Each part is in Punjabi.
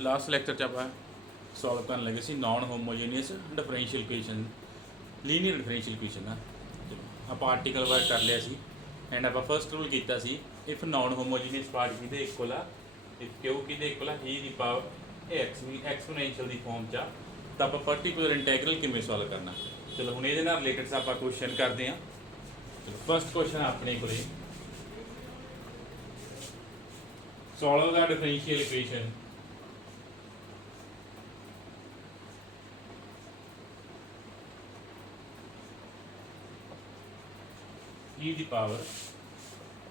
ਲਾਸਟ ਲੈਕਚਰ 'ਚ ਆਪਾਂ ਸੋਲਵ ਕਰਨ ਲੱਗੇ ਸੀ non homogeneous differential equation, linear differential equation ਆ। ਚਲੋ ਆਪਾਂ ਆਰਟੀਕਲ ਵਰਕ ਕਰ ਲਿਆ ਸੀ ਐਂਡ ਆਪਾਂ ਫਸਟ ਰੂਲ ਕੀਤਾ ਸੀ ਇਫ ਨॉन ਹੋਮੋਜੀਨੀਅਸ ਪਾਰਟ ਕਿਹਦੇ ਇਕੁਅਲ ਆ, ਇਫ ਕਿਉਂ ਕਿਹਦੇ ਇਕੁਅਲ ਆ e ਦੀ ਪਾਵਰ x ਵੀ ਐਕਸਪੋਨੈਂਸ਼ੀਅਲ ਦੀ ਫਾਰਮ 'ਚ ਆ, ਤਾਂ ਆਪਾਂ ਪਰਟੀਕੂਲਰ ਇੰਟੈਗਰਲ ਕਿਵੇਂ ਸੋਲਵ ਕਰਨਾ। ਚਲੋ ਹੁਣ ਇਹਦੇ ਨਾਲ ਰਿਲੇਟਡ ਆਪਾਂ ਕੁਐਸਚਨ ਕਰਦੇ ਹਾਂ। ਚਲੋ ਫਸਟ ਕੁਐਸਚਨ ਆਪਣੇ ਕੋਲੇ ਸੋਲਵ ਦਾ ਡਿਫਰੈਂਸ਼ੀਅਲ ਇਕੁਏਸ਼ਨ e ਦੀ ਪਾਵਰ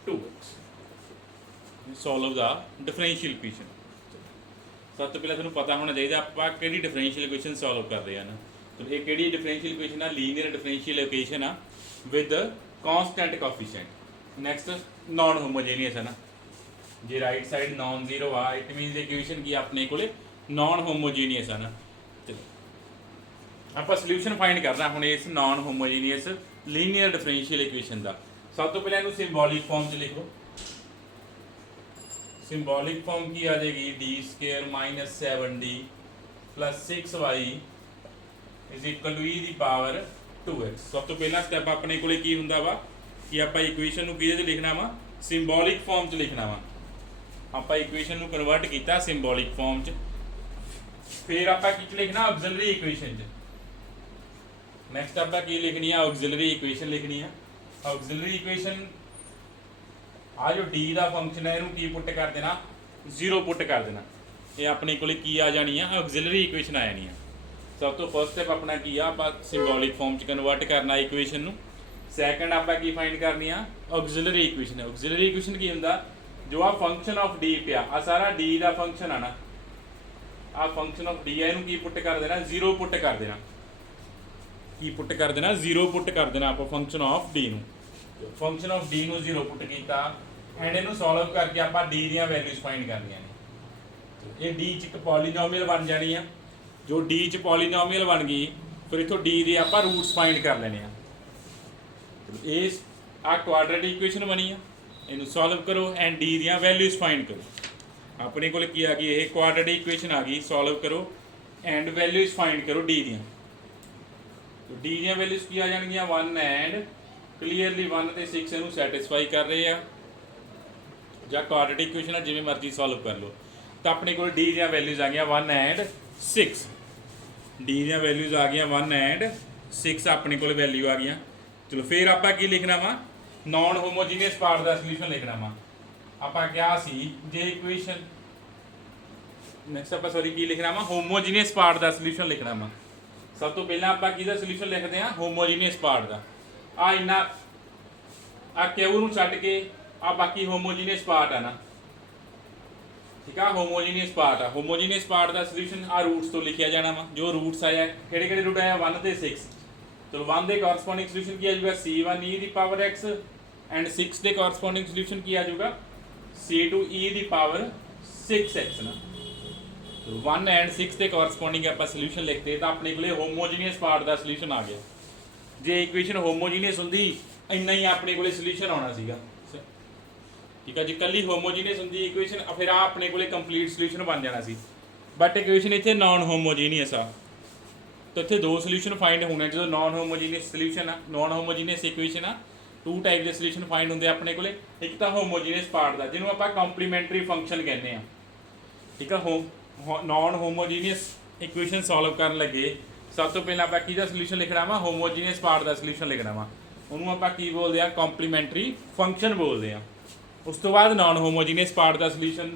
2x, ਸੋਲਵ ਦਾ ਡਿਫਰੈਂਸ਼ੀਅਲ ਇਕੁਏਸ਼ਨ। ਸਭ ਤੋਂ ਪਹਿਲਾਂ ਤੁਹਾਨੂੰ ਪਤਾ ਹੋਣਾ ਚਾਹੀਦਾ ਆਪਾਂ ਕਿਹੜੀ ਡਿਫਰੈਂਸ਼ੀਅਲ ਇਕੁਏਸ਼ਨ ਸੋਲਵ ਕਰ ਰਹੇ ਹਾਂ ਨਾ। ਤੇ ਇਹ ਕਿਹੜੀ ਡਿਫਰੈਂਸ਼ੀਅਲ ਇਕੁਏਸ਼ਨ ਆ, ਲੀਨੀਅਰ ਡਿਫਰੈਂਸ਼ੀਅਲ ਇਕੁਏਸ਼ਨ ਆ ਵਿਦ ਕਾਂਸਟੈਂਟ ਕੋਐਫੀਸ਼ੀਐਂਟ। ਨੈਕਸਟ ਨॉन ਹੋਮੋਜੀਨੀਅਸ ਹੈ ਨਾ, ਜੇ ਰਾਈਟ ਸਾਈਡ ਨॉन ਜ਼ੀਰੋ ਆ ਇਟ ਮੀਨਸ ਇਕੁਏਸ਼ਨ ਕੀ ਆਪਣੇ ਕੋਲੇ ਨॉन ਹੋਮੋਜੀਨੀਅਸ ਹੈ ਨਾ। ਚਲੋ ਆਪਾਂ ਸੋਲੂਸ਼ਨ ਫਾਈਂਡ ਕਰਨਾ ਹੁਣ ਇਸ ਨॉन ਹੋਮੋਜੀਨੀਅਸ ਲੀਨੀਅਰ ਡਿਫਰੈਂਸ਼ੀਅਲ ਇਕੁਏਸ਼ਨ ਦਾ। ਸਭ ਤੋਂ ਪਹਿਲਾਂ ਇਹਨੂੰ ਸਿੰਬੋਲਿਕ ਫਾਰਮ 'ਚ ਲਿਖੋ। ਸਿੰਬੋਲਿਕ ਫਾਰਮ ਕੀ ਆ ਜਾਏਗੀ, d² - 7d + 6y = e ਦੀ ਪਾਵਰ 2x। ਸਭ ਤੋਂ ਪਹਿਲਾ ਸਟੈਪ ਆਪਣੇ ਕੋਲੇ ਕੀ ਹੁੰਦਾ ਵਾ ਕਿ ਆਪਾਂ ਇਕੁਏਸ਼ਨ ਨੂੰ ਕਿਹਦੇ 'ਚ ਲਿਖਣਾ ਵਾ, ਸਿੰਬੋਲਿਕ ਫਾਰਮ 'ਚ ਲਿਖਣਾ ਵਾ। ਆਪਾਂ ਇਕੁਏਸ਼ਨ ਨੂੰ ਕਨਵਰਟ ਕੀਤਾ ਸਿੰਬੋਲਿਕ ਫਾਰਮ 'ਚ, ਫਿਰ ਆਪਾਂ ਕੀ ਲਿਖਣਾ, ਆਕਸਿਲਰੀ ਇਕੁਏਸ਼ਨ 'ਚ। ਨੈਕਸਟ ਆਪਾਂ ਕੀ ਲਿਖਣੀ ਆ, ਆਕਸਿਲਰੀ ਇਕੁਏਸ਼ਨ ਲਿਖਣੀ ਆ। ਆਕਸਿਲਰੀ ਇਕੁਏਸ਼ਨ ਆ ਜੋ d ਦਾ ਫੰਕਸ਼ਨ ਹੈ ਇਹਨੂੰ ਕੀ ਪੁੱਟ ਕਰ ਦੇਣਾ, 0 ਪੁੱਟ ਕਰ ਦੇਣਾ। ਇਹ ਆਪਣੇ ਕੋਲੇ ਕੀ ਆ ਜਾਣੀ ਆ, ਆਕਸਿਲਰੀ ਇਕੁਏਸ਼ਨ ਆ ਜਾਣੀ ਆ। ਸਭ ਤੋਂ ਫਸਟ ਸਟੈਪ ਆਪਣਾ ਕੀ ਆ, ਆਪਾਂ ਸਿੰਬੋਲਿਕ ਫਾਰਮ 'ਚ ਕਨਵਰਟ ਕਰਨਾ ਇਕੁਏਸ਼ਨ ਨੂੰ। ਸੈਕੰਡ ਆਪਾਂ ਕੀ ਫਾਈਂਡ ਕਰਨੀ ਆ, ਆਕਸਿਲਰੀ ਇਕੁਏਸ਼ਨ। ਆਕਸਿਲਰੀ ਇਕੁਏਸ਼ਨ ਕੀ ਹੁੰਦਾ, ਜੋ ਆ ਫੰਕਸ਼ਨ ਆਫ d ਪਿਆ, ਆ ਸਾਰਾ d ਦਾ ਫੰਕਸ਼ਨ ਆ ਨਾ, ਆ ਫੰਕਸ਼ਨ ਆਫ d ਆ, ਇਹਨੂੰ ਕੀ ਪੁੱਟ ਕਰ ਦੇਣਾ, 0 ਪੁੱਟ ਕਰ ਦੇਣਾ। ਕੀ ਪੁੱਟ ਕਰ ਦੇਣਾ, 0 ਪੁੱਟ ਕਰ ਦੇਣਾ ਆਪਾਂ ਫੰਕਸ਼ਨ ਆਫ d ਨੂੰ। ਫੰਕਸ਼ਨ ਆਫ d ਨੂੰ 0 ਪੁੱਟ ਕੀਤਾ ਐਂਡ ਇਹਨੂੰ ਸੋਲਵ ਕਰਕੇ ਆਪਾਂ d ਦੀਆਂ ਵੈਲਿਊਜ਼ ਫਾਈਂਡ ਕਰਨੀਆਂ ਨੇ। ਇਹ d 'ਚ ਇੱਕ ਪੋਲੀਨੋਮੀਅਲ ਬਣ ਜਾਣੀ ਆ। ਜੋ d 'ਚ ਪੋਲੀਨੋਮੀਅਲ ਬਣ ਗਈ ਫਿਰ ਇਥੋਂ d ਦੇ ਆਪਾਂ ਰੂਟਸ ਫਾਈਂਡ ਕਰ ਲੈਣੇ ਆ। ਇਹ ਆ ਕੁਆਡਰੇਟਿਕ ਇਕੁਏਸ਼ਨ ਬਣੀ ਆ, ਇਹਨੂੰ ਸੋਲਵ ਕਰੋ ਐਂਡ d ਦੀਆਂ ਵੈਲਿਊਜ਼ ਫਾਈਂਡ ਕਰੋ। ਆਪਣੇ ਕੋਲ ਕੀ ਆ ਗਈ, ਇਹ ਕੁਆਡਰੇਟਿਕ ਇਕੁਏਸ਼ਨ ਆ ਗਈ। ਸੋਲਵ ਕਰੋ ਐਂਡ ਵੈਲਿਊਜ਼ ਫਾਈਂਡ ਕਰੋ d ਦੀਆਂ। d ਦੀਆਂ ਵੈਲਿਊਜ਼ ਕੀ ਆ ਜਾਣਗੀਆਂ, 1 ਐਂਡ ਕਲੀਅਰਲੀ 1 ਤੇ 6 ਇਹਨੂੰ ਸੈਟੀਸਫਾਈ ਕਰ ਰਹੇ ਆ, ਜਾਂ ਕੁਆਡਰੇਟਿਕ ਇਕੁਏਸ਼ਨ ਆ ਜਿਵੇਂ ਮਰਜ਼ੀ ਸੋਲਵ ਕਰ ਲਓ। ਤਾਂ ਆਪਣੇ ਕੋਲ d ਦੀਆਂ ਵੈਲਿਊਜ਼ ਆ ਗਈਆਂ 1 ਐਂਡ 6। d ਦੀਆਂ ਵੈਲਿਊਜ਼ ਆ ਗਈਆਂ 1 ਐਂਡ 6 ਆਪਣੇ ਕੋਲ ਵੈਲਿਊ ਆ ਗਈਆਂ। ਚਲੋ ਫਿਰ ਆਪਾਂ ਕੀ ਲਿਖਣਾ ਵਾ, ਨॉन ਹੋਮੋਜੀਨੀਅਸ ਪਾਰਟ ਦਾ ਸੋਲੂਸ਼ਨ ਲਿਖਣਾ ਵਾ। ਆਪਾਂ ਕਿਹਾ ਸੀ ਜੇ ਇਕੁਏਸ਼ਨ ਨੈਕਸਟ ਆਪਾਂ ਕੀ ਲਿਖਣਾ ਵਾ, ਹੋਮੋਜੀਨੀਅਸ ਪਾਰਟ ਦਾ ਸੋਲੂਸ਼ਨ ਲਿਖਣਾ ਵਾ। ਸਭ ਤੋਂ ਪਹਿਲਾਂ ਆਪਾਂ ਕਿਹਦਾ ਸੋਲੂਸ਼ਨ ਲਿਖਦੇ ਹਾਂ, ਹੋਮੋਜੀਨੀਅਸ ਪਾਰਟ ਦਾ। ਆ ਇੰਨਾ ਆ ਕਿਉ ਨੂੰ ਛੱਡ ਕੇ ਆ ਬਾਕੀ ਹੋਮੋਜੀਨੀਅਸ ਪਾਰਟ ਆ ਨਾ, ਠੀਕ ਆ, ਹੋਮੋਜੀਨੀਅਸ ਪਾਰਟ ਆ। ਹੋਮੋਜੀਨੀਅਸ ਪਾਰਟ ਦਾ ਸੋਲੂਸ਼ਨ ਆ ਰੂਟਸ ਤੋਂ ਲਿਖਿਆ ਜਾਣਾ ਵਾ। ਜੋ ਰੂਟਸ ਆਇਆ ਕਿਹੜੇ ਕਿਹੜੇ ਰੂਟ ਆਇਆ, 1 ਤੇ 6। ਚਲੋ 1 ਦੇ ਕੋਰਸਪੋਂਡਿੰਗ ਸੋਲੂਸ਼ਨ ਕੀ ਆ ਜਾਊਗਾ, c1 e ਦੀ ਪਾਵਰ x ਐਂਡ 6 ਦੇ ਕੋਰਸਪੋਂਡਿੰਗ ਸੋਲੂਸ਼ਨ ਕੀ ਆ ਜਾਊਗਾ, c2 e ਦੀ ਪਾਵਰ 6x ਨਾ। 1 ਐਂਡ 6 ਦੇ ਕੋਰਸਪੋਂਡਿੰਗ ਆਪਾਂ ਸੋਲੂਸ਼ਨ ਲਿਖਤੇ ਤਾਂ ਆਪਣੇ ਕੋਲੇ ਹੋਮੋਜੀਨੀਅਸ ਪਾਰਟ ਦਾ ਸੋਲੂਸ਼ਨ ਆ ਗਿਆ। ਜੇ ਇਕੁਏਸ਼ਨ ਹੋਮੋਜੀਨੀਅਸ ਹੁੰਦੀ ਇੰਨਾ ਹੀ ਆਪਣੇ ਕੋਲੇ ਸੋਲੂਸ਼ਨ ਆਉਣਾ ਸੀਗਾ, ਠੀਕ ਆ। ਜੇ ਕੱਲੀ ਹੋਮੋਜੀਨੀਅਸ ਹੁੰਦੀ ਇਕੁਏਸ਼ਨ ਫਿਰ ਆ ਆਪਣੇ ਕੋਲੇ ਕੰਪਲੀਟ ਸੋਲੂਸ਼ਨ ਬਣ ਜਾਣਾ ਸੀ। ਬਟ ਇਕੁਏਸ਼ਨ ਇੱਥੇ ਨॉन ਹੋਮੋਜੀਨੀਅਸ ਆ, ਤਾਂ ਇੱਥੇ ਦੋ ਸੋਲੂਸ਼ਨ ਫਾਈਂਡ ਹੋਣੇ। ਜਦੋਂ ਨॉन ਹੋਮੋਜੀਨੀਅਸ ਸੋਲੂਸ਼ਨ ਆ, ਨॉन ਹੋਮੋਜੀਨੀਅਸ ਇਕੁਏਸ਼ਨ ਆ, 2 ਟਾਈਪ ਦੇ ਸੋਲੂਸ਼ਨ ਫਾਈਂਡ ਹੁੰਦੇ ਆਪਣੇ ਕੋਲੇ। ਇੱਕ ਤਾਂ ਹੋਮੋਜੀਨੀਅਸ ਪਾਰਟ ਦਾ ਜਿਹਨੂੰ ਆਪਾਂ ਕੰਪਲੀਮੈਂਟਰੀ ਫੰਕਸ਼ਨ ਕਹਿੰਦੇ ਆ, ਠੀਕ ਆ। ਨॉन ਹੋਮੋਜੀਨੀਅਸ ਇਕੁਏਸ਼ਨ ਸੋਲਵ ਕਰਨ ਲੱਗੇ ਸਭ ਤੋਂ ਪਹਿਲਾਂ ਆਪਾਂ ਕਿਹਦਾ ਸੋਲੂਸ਼ਨ ਲਿਖਣਾ ਵਾ, ਹੋਮੋਜੀਨੀਅਸ ਪਾਰਟ ਦਾ ਸੋਲੂਸ਼ਨ ਲਿਖਣਾ ਵਾ। ਉਹਨੂੰ ਆਪਾਂ ਕੀ ਬੋਲਦੇ ਆ, ਕੰਪਲੀਮੈਂਟਰੀ ਫੰਕਸ਼ਨ ਬੋਲਦੇ ਆ। ਉਸ ਤੋਂ ਬਾਅਦ ਨॉन ਹੋਮੋਜੀਨੀਅਸ ਪਾਰਟ ਦਾ ਸੋਲੂਸ਼ਨ,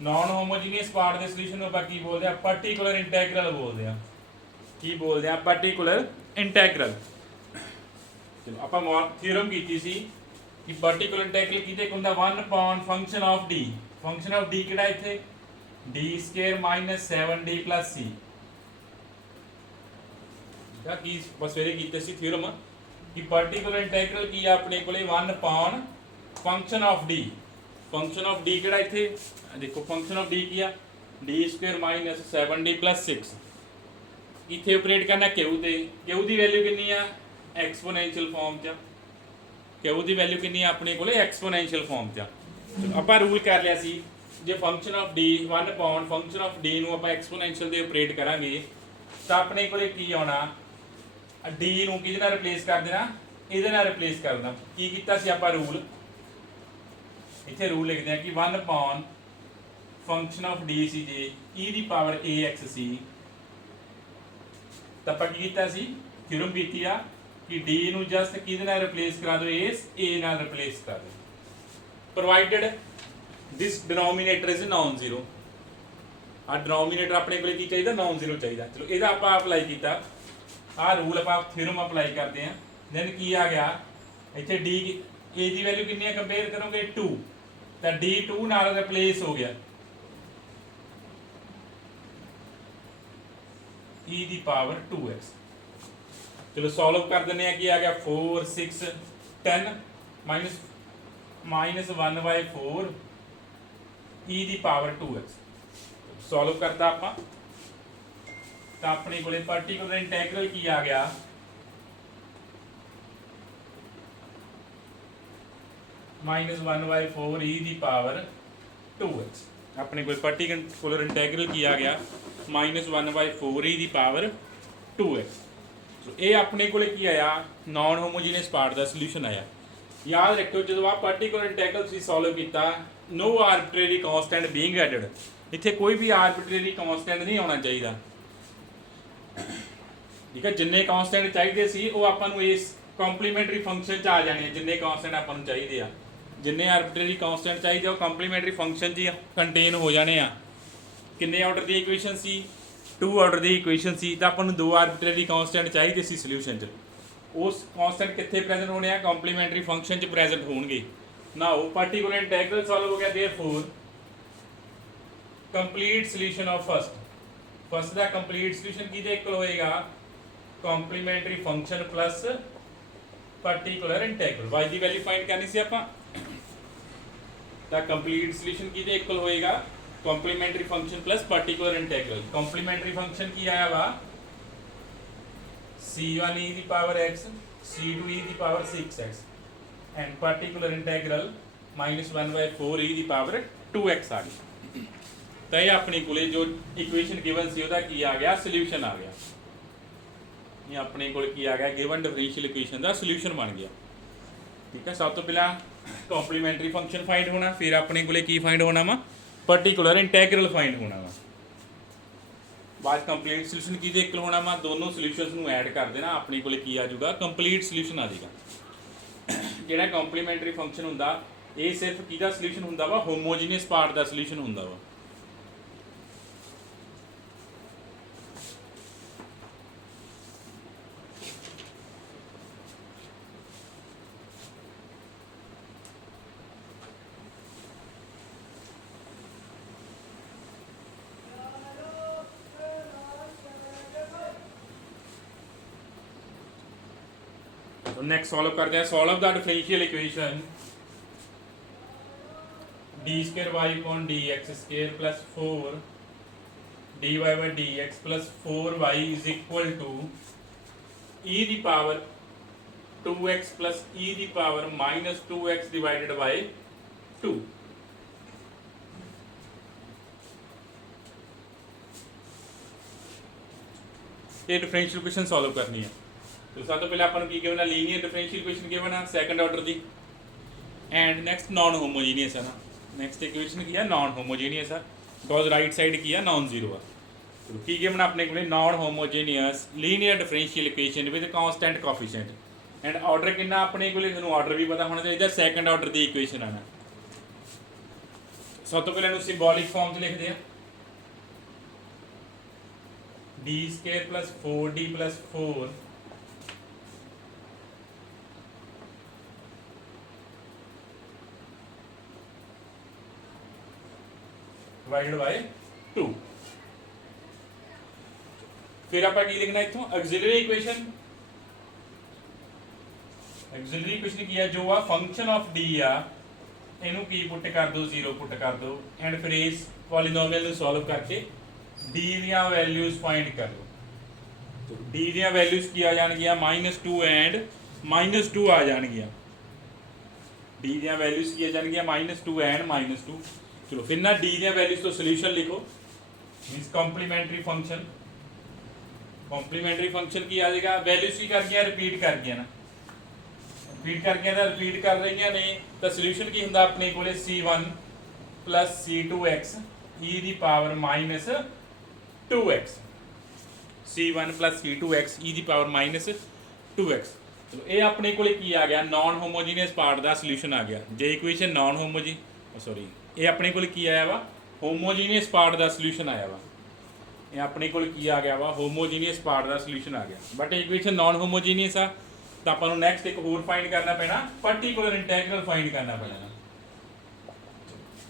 ਨॉन ਹੋਮੋਜੀਨੀਅਸ ਪਾਰਟ ਦੇ ਸੋਲੂਸ਼ਨ ਨੂੰ ਆਪਾਂ ਕੀ ਬੋਲਦੇ ਆ, ਪਾਰਟਿਕੂਲਰ ਇੰਟੈਗਰਲ ਬੋਲਦੇ ਆ। ਕੀ ਬੋਲਦੇ ਆ, ਪਾਰਟਿਕੂਲਰ ਇੰਟੈਗਰਲ। ਚਲੋ ਆਪਾਂ ਥਿਊਰਮ ਕੀਤੀ ਸੀ ਕਿ ਪਾਰਟਿਕੂਲਰ ਇੰਟੈਗਰਲ ਕਿਹਦੇ ਹੁੰਦਾ, 1 upon function of d। Function of d ਕਿਹੜਾ ਇੱਥੇ, d² - 7d + c। ਜਾਂ ਕੀ ਬਸ ਸਵੇਰੇ ਕੀਤੇ ਸੀ ਥਿਊਰਮ ਕਿ ਪਾਰਟਿਕੂਲਰ ਇੰਟੈਗਰਲ ਕੀ ਆ ਆਪਣੇ ਕੋਲੇ, 1 upon function of d। Function of d ਕਿਹੜਾ ਇੱਥੇ ਦੇਖੋ, ਫੰਕਸ਼ਨ ਆਫ d ਕੀ ਆ, d² - 7d + 6। ਇੱਥੇ ਆਪਰੇਟ ਕਰਨਾ ਕਿਊ ਤੇ, ਕਿਊ ਦੀ ਵੈਲਿਊ ਕਿੰਨੀ ਆ, ਐਕਸਪੋਨੈਂਸ਼ੀਅਲ ਫਾਰਮ 'ਚ। ਕਿਊ ਦੀ ਵੈਲਿਊ ਕਿੰਨੀ ਆ ਆਪਣੇ ਕੋਲੇ, ਐਕਸਪੋਨੈਂਸ਼ੀਅਲ ਫਾਰਮ 'ਚ। ਆਪਾਂ ਰੂਲ ਕਰ ਲਿਆ ਸੀ जे function of D 1 upon function of D ਨੂੰ ਆਪਾਂ ਐਕਸਪੋਨੈਂਸ਼ੀਅਲ ਦੇ ਆਪਰੇਟ ਕਰਾਂਗੇ ਤਾਂ ਆਪਣੇ ਕੋਲੇ ਕੀ ਆਉਣਾ डी ਨੂੰ ਕਿਹਦੇ ਨਾਲ ਰਿਪਲੇਸ ਕਰ ਦੇਣਾ ਇਹਦੇ ਨਾਲ ਰਿਪਲੇਸ ਕਰਨਾ ਕੀ ਕੀਤਾ ਸੀ ਆਪਾਂ ਰੂਲ ਇੱਥੇ ਰੂਲ ਲਿਖਦੇ ਆ ਕਿ 1 upon function of D C ਜੇ e ਦੀ ਪਾਵਰ ax ਸੀ ਤਾਂ ਆਪਾਂ ਕੀ ਕੀਤਾ ਸੀ ਥਿਉਰਮ ਕੀਤੀ ਆ ਕਿ d ਨੂੰ ਜਸਟ ਕਿਹਦੇ ਨਾਲ ਰਿਪਲੇਸ ਕਰਾ ਦਿਓ ਇਸ a ਨਾਲ ਰਿਪਲੇਸ ਕਰ ਦਿਓ provided this denominator is non zero ਆ denominator ਆਪਣੇ ਕੋਲੇ ਕੀ ਚਾਹੀਦਾ non zero ਚਾਹੀਦਾ ਚਲੋ ਇਹਦਾ ਆਪਾਂ ਅਪਲਾਈ ਕੀਤਾ ਆ ਰੂਲ ਆਪਾਂ ਥਿਉਰਮ ਅਪਲਾਈ ਕਰਦੇ ਆ ਦੈਨ ਕੀ ਆ ਗਿਆ ਇੱਥੇ d a ਦੀ ਵੈਲਿਊ ਕਿੰਨੀ ਹੈ ਕੰਪੇਅਰ ਕਰੋਗੇ 2 ਤਾਂ d 2 ਨਾਲ ਰਿਪਲੇਸ ਹੋ ਗਿਆ e ਦੀ ਪਾਵਰ 2x ਚਲੋ ਸੋਲਵ ਕਰ ਦਿੰਦੇ ਆ ਕੀ ਆ ਗਿਆ 4 6 10 minus 1 by 4 e ਦੀ ਪਾਵਰ 2x ਸੋਲਵ ਕਰਤਾ ਆਪਾਂ ਤਾਂ ਆਪਣੇ ਕੋਲੇ ਪਾਰਟਿਕੂਲਰ ਇੰਟੈਗਰਲ ਕੀ ਆ ਗਿਆ -1 by 4 e ਦੀ ਪਾਵਰ 2x ਆਪਣੇ ਕੋਲ ਪਾਰਟਿਕੂਲਰ ਇੰਟੈਗਰਲ ਕੀ ਆ ਗਿਆ -1 by 4 e ਦੀ ਪਾਵਰ 2x ਸੋ ਇਹ ਆਪਣੇ ਕੋਲੇ ਕੀ ਆਇਆ ਨਾਨ ਹੋਮੋਜੀਨੀਅਸ ਪਾਰਟ ਦਾ ਸੋਲੂਸ਼ਨ ਆਇਆ याद रखियो जो आप पार्टिकुलर इंटीग्रल तुसीं सॉल्व किया no arbitrary constant being added इत्थे कोई भी आर्बिट्रेरी कांस्टेंट नहीं आना चाहिए ठीक है जिन्ने कांस्टेंट चाहिए सी वो आपां नूं इस कंप्लीमेंटरी फंक्शन च आ जाने जिन्ने कांस्टेंट आपां नूं चाहिए आ जिन्ने आर्बिट्रेरी कांस्टेंट चाहिए वो कंप्लीमेंटरी फंक्शन च कंटेन हो जाने आ किन्ने ऑर्डर दी इक्वेशन सी 2 ऑर्डर दी इक्वेशन सी तां आपां नूं 2 आर्बिट्रेरी कांस्टेंट चाहिए सी सोल्यूशन च उस कांस्टेंट कितने प्रेजेंट होने हैं कंप्लीमेंटरी फंक्शन च प्रेजेंट होंगे ना वो पार्टिकुलर इंटीग्रल सॉल्व हो गया therefore complete solution of first दा कंप्लीट सॉल्यूशन किदे इक्वल होएगा complementary function plus particular integral y दी वैल्यू फाइंड करनी सी आपां दा कंप्लीट सॉल्यूशन किदे इक्वल होएगा complementary function plus particular integral complementary function की आया वा c1 e ਦੀ ਪਾਵਰ x c2 e ਦੀ power 6x and particular integral -1 by 4 e ਦੀ ਪਾਵਰ 2x ਆ ਗਈ ਤਾਂ ਇਹ ਆਪਣੀ ਕੋਲੇ ਜੋ ਇਕੁਏਸ਼ਨ ਗਿਵਨ ਸੀ ਉਹਦਾ ਕੀ ਆ ਗਿਆ ਸੋਲੂਸ਼ਨ ਆ ਗਿਆ ਇਹ ਆਪਣੇ ਕੋਲ ਕੀ ਆ ਗਿਆ ਗਿਵਨ ਡਿਫਰੈਂਸ਼ੀਅਲ ਇਕੁਏਸ਼ਨ ਦਾ ਸੋਲੂਸ਼ਨ ਬਣ ਗਿਆ ਠੀਕ ਹੈ ਸਭ ਤੋਂ ਪਹਿਲਾਂ ਕੰਪਲੀਮੈਂਟਰੀ ਫੰਕਸ਼ਨ ਫਾਈਂਡ ਹੋਣਾ ਫਿਰ ਆਪਣੇ ਕੋਲੇ ਕੀ ਫਾਈਂਡ ਹੋਣਾ ਵਾ ਪਾਰਟਿਕੂਲਰ ਇੰਟੀਗਰਲ ਫਾਈਂਡ ਹੋਣਾ ਵਾ बाद कंप्लीट सोल्यूशन की इक्वल होना वा दोनों सोल्यूशनस ਨੂੰ ਐਡ ਕਰ ਦੇਣਾ ਆਪਣੇ ਕੋਲੇ ਕੀ ਆ ਜਾਊਗਾ ਕੰਪਲੀਟ ਸੋਲੂਸ਼ਨ ਆ ਜਾਏਗਾ ਜਿਹੜਾ ਕੰਪਲੀਮੈਂਟਰੀ ਫੰਕਸ਼ਨ ਹੁੰਦਾ ਇਹ ਸਿਰਫ ਕਿਹਦਾ ਸੋਲੂਸ਼ਨ ਹੁੰਦਾ ਵਾ ਹੋਮੋਜੀਨੀਅਸ ਪਾਰਟ ਦਾ ਸੋਲੂਸ਼ਨ ਹੁੰਦਾ ਵਾ नेक्स्ट सॉल्व करते हैं solve the differential equation D square Y upon D X square plus 4 D Y by D X plus 4 Y is equal to E the power 2x plus E the power minus 2x divided by 2 ये डिफरेंशियल इक्वेशन सॉल्व करनी है तो सब तो पहले अपन की गिवन है लीनियर डिफरेंशियल इक्वेशन गिवन है second order the and next non homogeneous है ना नेक्स्ट इक्वेशन की है नॉन होमोजीनियस है बिकॉज राइट साइड की है नॉन जीरो है तो की गिवन अपने को non homogeneous linear differential equation with constant coefficient and order कितना अपने को ਤੁਹਾਨੂੰ ऑर्डर भी पता होना चाहिए सेकंड ऑर्डर दी इक्वेशन है सब तो पहले सिंबॉलिक फॉर्म च लिखते हैं D square plus 4d plus 4 divided by 2 फिर आप की लिखना इथों ऑक्सिलरी इक्वेशन की है जो आ फंक्शन ऑफ डी आ इनू की पुट कर दो 0 पुट कर दो एंड फिर इस पॉलीनोमियल ਨੂੰ सॉल्व करके d ਦੀਆਂ वैल्यूज फाइंड कर लो तो d ਦੀਆਂ वैल्यूज की आ जाएंगी -2 एंड -2 आ जाएंगी d ਦੀਆਂ वैल्यूज की आ जाएंगी -2 एंड -2 चलो फिर ना डी दी वैल्यूज तो सोल्यूशन लिखो मीनस कॉम्प्लीमेंट्री फंक्शन की आ जाएगा वैल्यूज की कर गया रिपीट कर गया ना रिपीट कर गया रिपीट कर रही ने तो सोल्यूशन की होंगे अपने को C1 plus C2x E the power minus 2x C1 plus C2x E the power minus 2x चलो ये अपने को की आ गया नॉन होमोजीनियस पार्ट का सोल्यूशन आ गया जे इक्वेशन नॉन होमोजी सॉरी ये अपने को की आया वा होमोजीनियस पार्ट का सोल्यूशन आया वा ये अपने को की आ गया वा होमोजीनियस पार्ट का सोल्यूशन आ गया बट इक्वेशन नॉन होमोजीनियस आ तो अपन नैक्सट एक होर फाइंड करना पैना पर्टिकुलर इंटैग्रल फाइंड करना पैना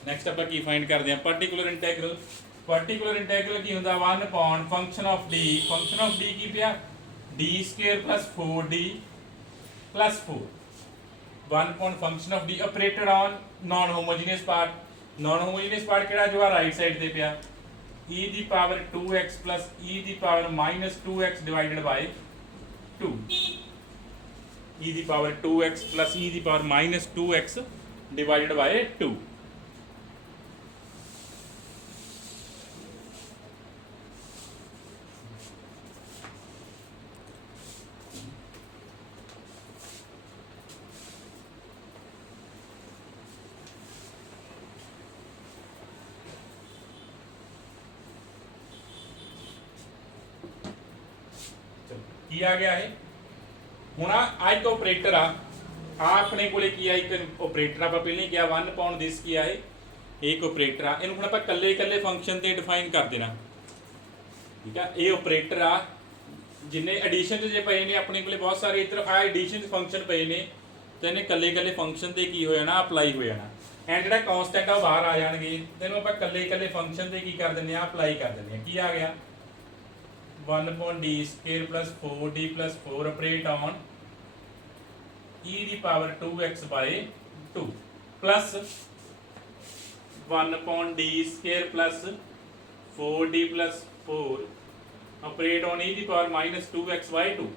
नैक्सट आप की फाइंड करते हैं पर्टिकुलर इंटैग्रल की होंगे 1 अपॉन फंक्शन ऑफ डी की पिया D square plus 4d plus 4 1 upon function of D operated on non homogeneous part केड़ा जो राइट साइड ते पिया e the power 2x plus e the power minus 2x divided by 2 e the power 2x plus e the power minus 2x divided by 2 की आ गया है हुण आज तो ऑपरेटर आ अपने को एक ऑपरेटर आप पहले क्या 1 अपॉन दिस किया है एक ऑपरेटर आ इन्हू आप कल्ले कल्ले फंक्शन से डिफाइन कर देना ठीक है ये ऑपरेटर आ जिन्हें एडिशन जो पे ने अपने को बहुत सारे इधर आ एडिशन फंक्शन पे ने तो इन्हें कल्ले कल्ले फंक्शन से की हो जाना अप्लाई हो जाना एंड जो कॉन्सटेंट आ बाहर आ जाएंगे तो आप कल्ले कल्ले फंक्शन से की कर दें अप्लाई कर दें की आ गया 1 upon d square plus 4d plus 4 operate on e the power 2x by 2 plus 1 upon d square plus 4d plus 4 operate on e the power minus 2x by 2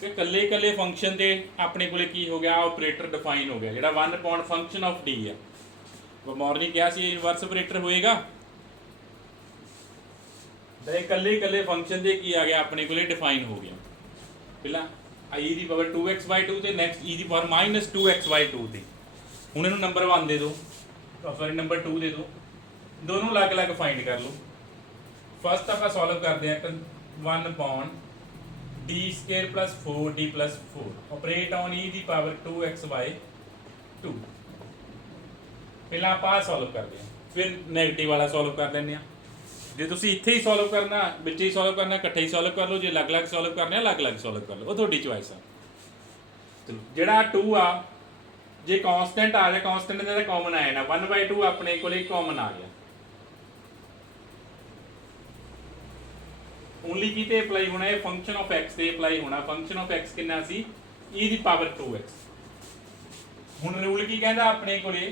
कि कल्ले कल्ले फंक्शन दे अपने को की हो गया ऑपरेटर डिफाइन हो गया जेड़ा 1 upon फंक्शन ऑफ d है वो मॉर्निंग क्या सी इनवर्स ऑपरेटर होएगा कल्ले कल्ले फंक्शन से की आ गया अपने को डिफाइन हो गया पहला ई दी पावर 2x by 2 ते next E the power minus 2x by 2 ते हुण इहनूं नंबर 1 दे दो सॉरी नंबर 2 दे दो दोनों अलग अलग फाइंड कर लो फर्स्ट आप सॉल्व करते हैं 1 upon D square plus 4d plus 4 operate on E the power 2x by 2 पहला आप सॉल्व करते हैं फिर नैगेटिव वाला सॉल्व कर लेंगे जे तुसीं इत्थे ही सॉल्व करना विच ही सॉल्व करना इकट्ठे ही सॉल्व कर लो जे अलग अलग सॉल्व करने अलग अलग सॉल्व कर लो वो तुहाडी चॉइस है चलो जेड़ा 2 आ जे कांस्टेंट आ जाए कांस्टेंट दा कॉमन आया ना 1/2 अपने कोले कॉमन आ गया ओनली की ते अप्लाई होना है फंक्शन ऑफ x ते अप्लाई होना फंक्शन ऑफ x कितना सी e दी पावर 2x हुण रूल की कहंदा अपने कोले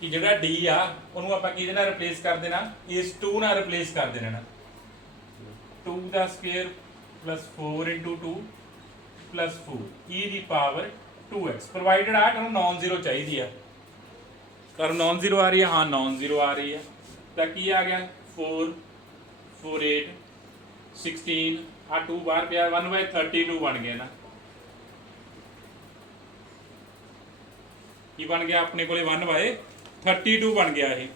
कि ਜਿਹੜਾ d ਆ ਉਹਨੂੰ ਆਪਾਂ ਕਿਹਦੇ ਨਾਲ ਰਿਪਲੇਸ ਕਰ ਦੇਣਾ ਇਸ 2 ਨਾਲ ਰਿਪਲੇਸ ਕਰ ਦੇਣਾ 2 ਦਾ square plus 4 into 2 plus 4 e ਦੀ ਪਾਵਰ 2x ਪ੍ਰੋਵਾਈਡਡ ਆ ਤੁਹਾਨੂੰ ਨਾਨ ਜ਼ੀਰੋ ਚਾਹੀਦੀ ਆ ਕਰ ਨਾਨ ਜ਼ੀਰੋ ਆ ਰਹੀ ਹੈ ਹਾਂ ਨਾਨ ਜ਼ੀਰੋ ਆ ਰਹੀ ਹੈ ਤਾਂ ਕੀ ਆ ਗਿਆ 4 4 8 16 ਆ 2 ਬਾਹਰ ਪਿਆ 1/32 ਬਣ ਗਿਆ ਨਾ ਕੀ ਬਣ ਗਿਆ ਆਪਣੇ ਕੋਲੇ 1/32 बन गया है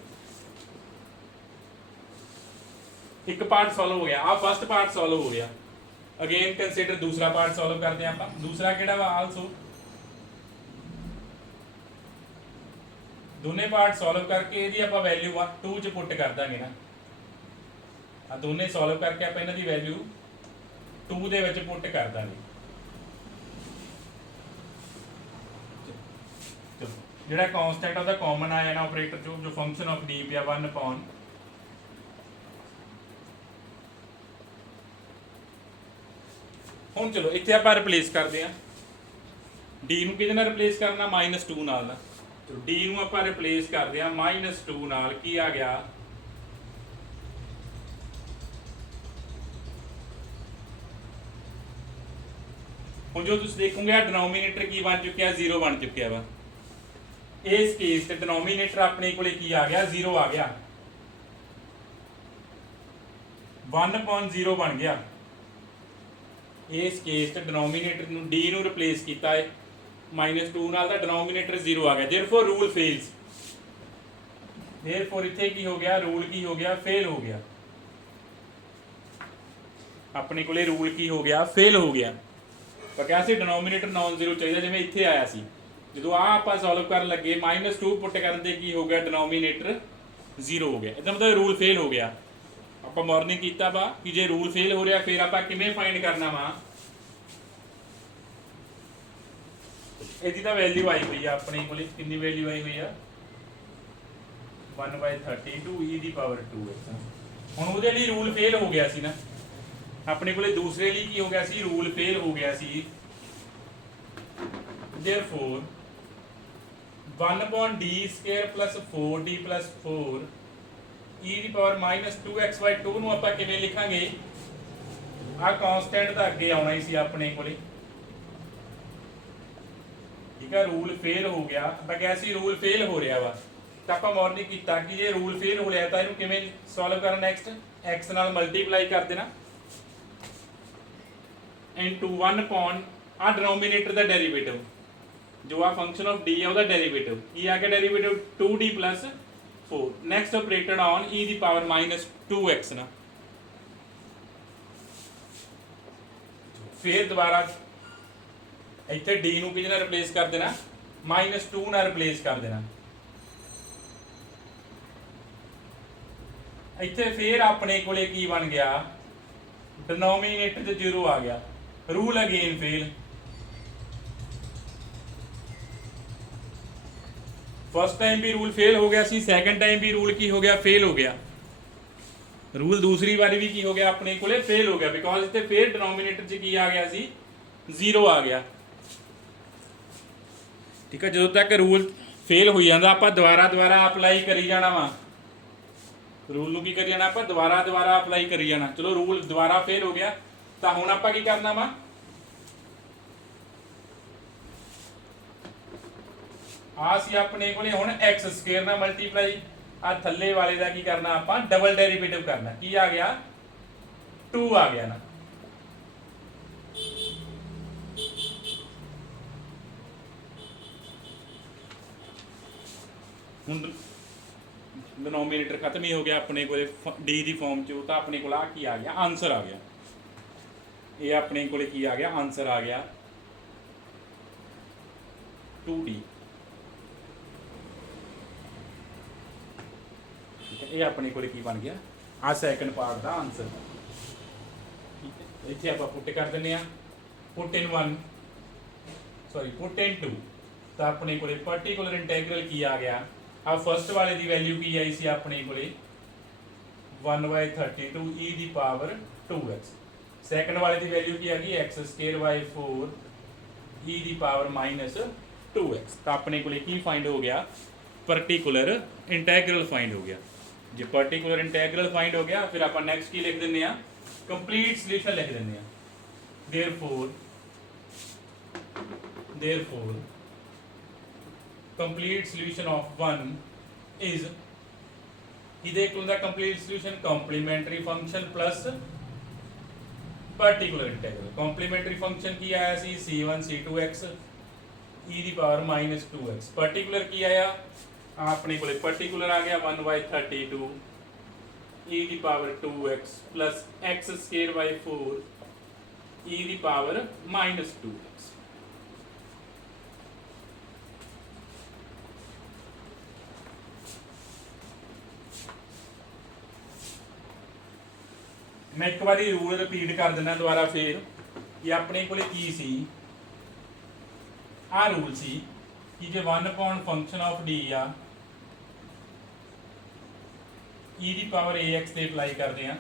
एक पार्ट सॉल्व हो गया आ फर्स्ट पार्ट सॉल्व हो गया अगेन कंसीडर दूसरा पार्ट सॉल्व करते हैं आप दूसरा केड़ा वा आल्सो दोनों पार्ट सॉल्व करके इहदी आप वैल्यू 2 च पुट कर देंगे ना आ दोनों सॉल्व करके आप इन्हां दी वैल्यू 2 दे विच पुट कर देंगे ਜਿਹੜਾ ਕਾਂਸਟੈਂਟ ਉਹਦਾ ਕਾਮਨ ਆ ਜਾਣਾ ਆਪਰੇਟਰ ਚੋਂ ਜੋ ਫੰਕਸ਼ਨ ਆਫ d ਪਿਆ 1 upon ਹੁਣ ਚਲੋ ਇੱਥੇ ਆਪਾਂ ਰਿਪਲੇਸ ਕਰਦੇ ਆ d ਨੂੰ ਕਿਹਦੇ ਨਾਲ ਰਿਪਲੇਸ ਕਰਨਾ -2 ਨਾਲ ਦਾ ਚਲੋ d ਨੂੰ ਆਪਾਂ ਰਿਪਲੇਸ ਕਰਦੇ ਆ -2 ਨਾਲ ਕੀ ਆ ਗਿਆ ਹੁਣ ਜੋ ਤੁਸੀਂ ਦੇਖੋਗੇ ਆ ਡਿਨੋਮੀਨੇਟਰ ਕੀ ਬਣ ਚੁੱਕਿਆ 0 ਬਣ ਚੁੱਕਿਆ ਵਾ इस केस ते डिनोमीनेटर अपने कोले की आ गया 0 आ गया 1/0 बन गया। इस केस ते डिनोमीनेटर नूं डी नूं रिप्लेस कीता है -2 नाल दा डिनोमीनेटर 0 आ गया। Therefore rule fails. देयरफॉर इत्थे की हो गया रूल की हो गया फेल हो गया। अपने कोले रूल की हो गया फेल हो गया। पर क्या सी डिनोमीनेटर नॉन जीरो चाहिए जिवें इत्थे आया सी। जो आप सॉल्व कर लगे -2 पुट करन दे की हो गया डिनोमीनेटर 0 हो गया। इसदा मतलब रूल फेल हो गया। आप मॉर्निंग कीता वा कि जे रूल फेल हो रहा फिर आप किवें फाइंड करना वा। इसकी तो वैल्यू आई हुई है अपने को कितनी वैल्यू आई हुई है 1/32 e की पावर 2x। हुण उहदे लई रूल फेल हो गया सी ना अपने को दूसरे लिए की हो गया सी रूल फेल हो गया सी। देयरफॉर 1/d² + 4d + 4 e की पावर -2x/2 ਨੂੰ ਆਪਾਂ ਕਿਵੇਂ ਲਿਖਾਂਗੇ ਆ ਕਾਂਸਟੈਂਟ ਦਾ ਅੱਗੇ ਆਉਣਾ ਹੀ ਸੀ ਆਪਣੇ ਕੋਲੇ। ठीक है रूल फेल हो गया मैं क्या सी रूल फेल हो रहा वा तो आप मॉर्निंग किया कि जे रूल फेल हो रहा तो इहनूं किवें सॉल्व करना नेक्स्ट एक्स नाल मल्टीप्लाई कर देना इनटू 1 आ डिनोमीनेटर दा डेरिवेटिव जो आ फंक्शन ऑफ डी है उसका डेरिवेटिव की आ गया derivative 2d + 4 next operated on e की पावर -2x ना फिर दोबारा ਇੱਥੇ d ਨੂੰ ਕਿਹਦੇ ਨਾਲ ਰਿਪਲੇਸ ਕਰ ਦੇਣਾ -2 ਨਾਲ ਰਿਪਲੇਸ ਕਰ ਦੇਣਾ। ਇੱਥੇ ਫੇਰ ਆਪਣੇ ਕੋਲੇ ਕੀ ਬਣ ਗਿਆ ਡਿਨੋਮੀਨੇਟਰ ਤੇ 0 ਆ ਗਿਆ rule again fail. First time भी रूल फेल हो गया सी सैकेंड टाइम भी रूल की हो गया फेल हो गया। रूल दूसरी बारी भी की हो गया अपने कोले फेल हो गया बिकॉज इतने फिर डिनोमीनेटर च की आ गया सी 0 आ गया। ठीक है जो तक रूल फेल हो जाता आप दोबारा अप्लाई करी जाना वा रूल नूं की करी जाना आप दोबारा अप्लाई करी जाना। चलो रूल दोबारा फेल हो गया तो हुण आपां की करना वा आ सी अपने कोले हुण x² नाल मल्टीप्लाई आ थल्ले वाले दा की करना आपां डबल डेरिवेटिव करना की आ गया 2 आ गया ना। हुण डिनोमीनेटर खत्म ही हो गया अपने कोले डी दी फॉर्म च तो अपने कोल आ की आ गया आंसर आ गया। ये अपने कोले की आ गया आंसर आ गया 2d। ये अपने को बन गया आ सैकेंड पार्ट का आंसर। ठीक है इतने आप पुट कर दें put in 1 sorry put in 2 तो अपने को पर्टिकुलर इंटैग्रल की आ गया। आ फर्स्ट वाले की वैल्यू की आई सी अपने को 1/32 e की पावर 2x। सैकेंड वाले की वैल्यू की आ गई x² / 4 e की पावर -2x। तो अपने को फाइंड हो गया पर्टिकुलर इंटैग्रल फाइंड हो गया। जो पर्टिकुलर इंटैग्रल फाइंड हो गया फिर आप नैक्सट की लिख दें कंप्लीट सोल्यूशन लिख दें। Therefore complete solution of 1 is इहदे इक्वल दा complete solution complementary function plus particular integral. Complementary function की आया सी c1 c2x e की पावर -2x। पर्टिकुलर की आया अपने को पर्टिकुलर आ गया 1/32 e की power 2x plus x² / 4 e की पावर -2x। मैं एक बार रूल रिपीट कर देना दोबारा फिर कि अपने को की सी आ रूल सी कि जे 1 फंक्शन ऑफ डी आ e की पावर ax से अप्लाई करते हैं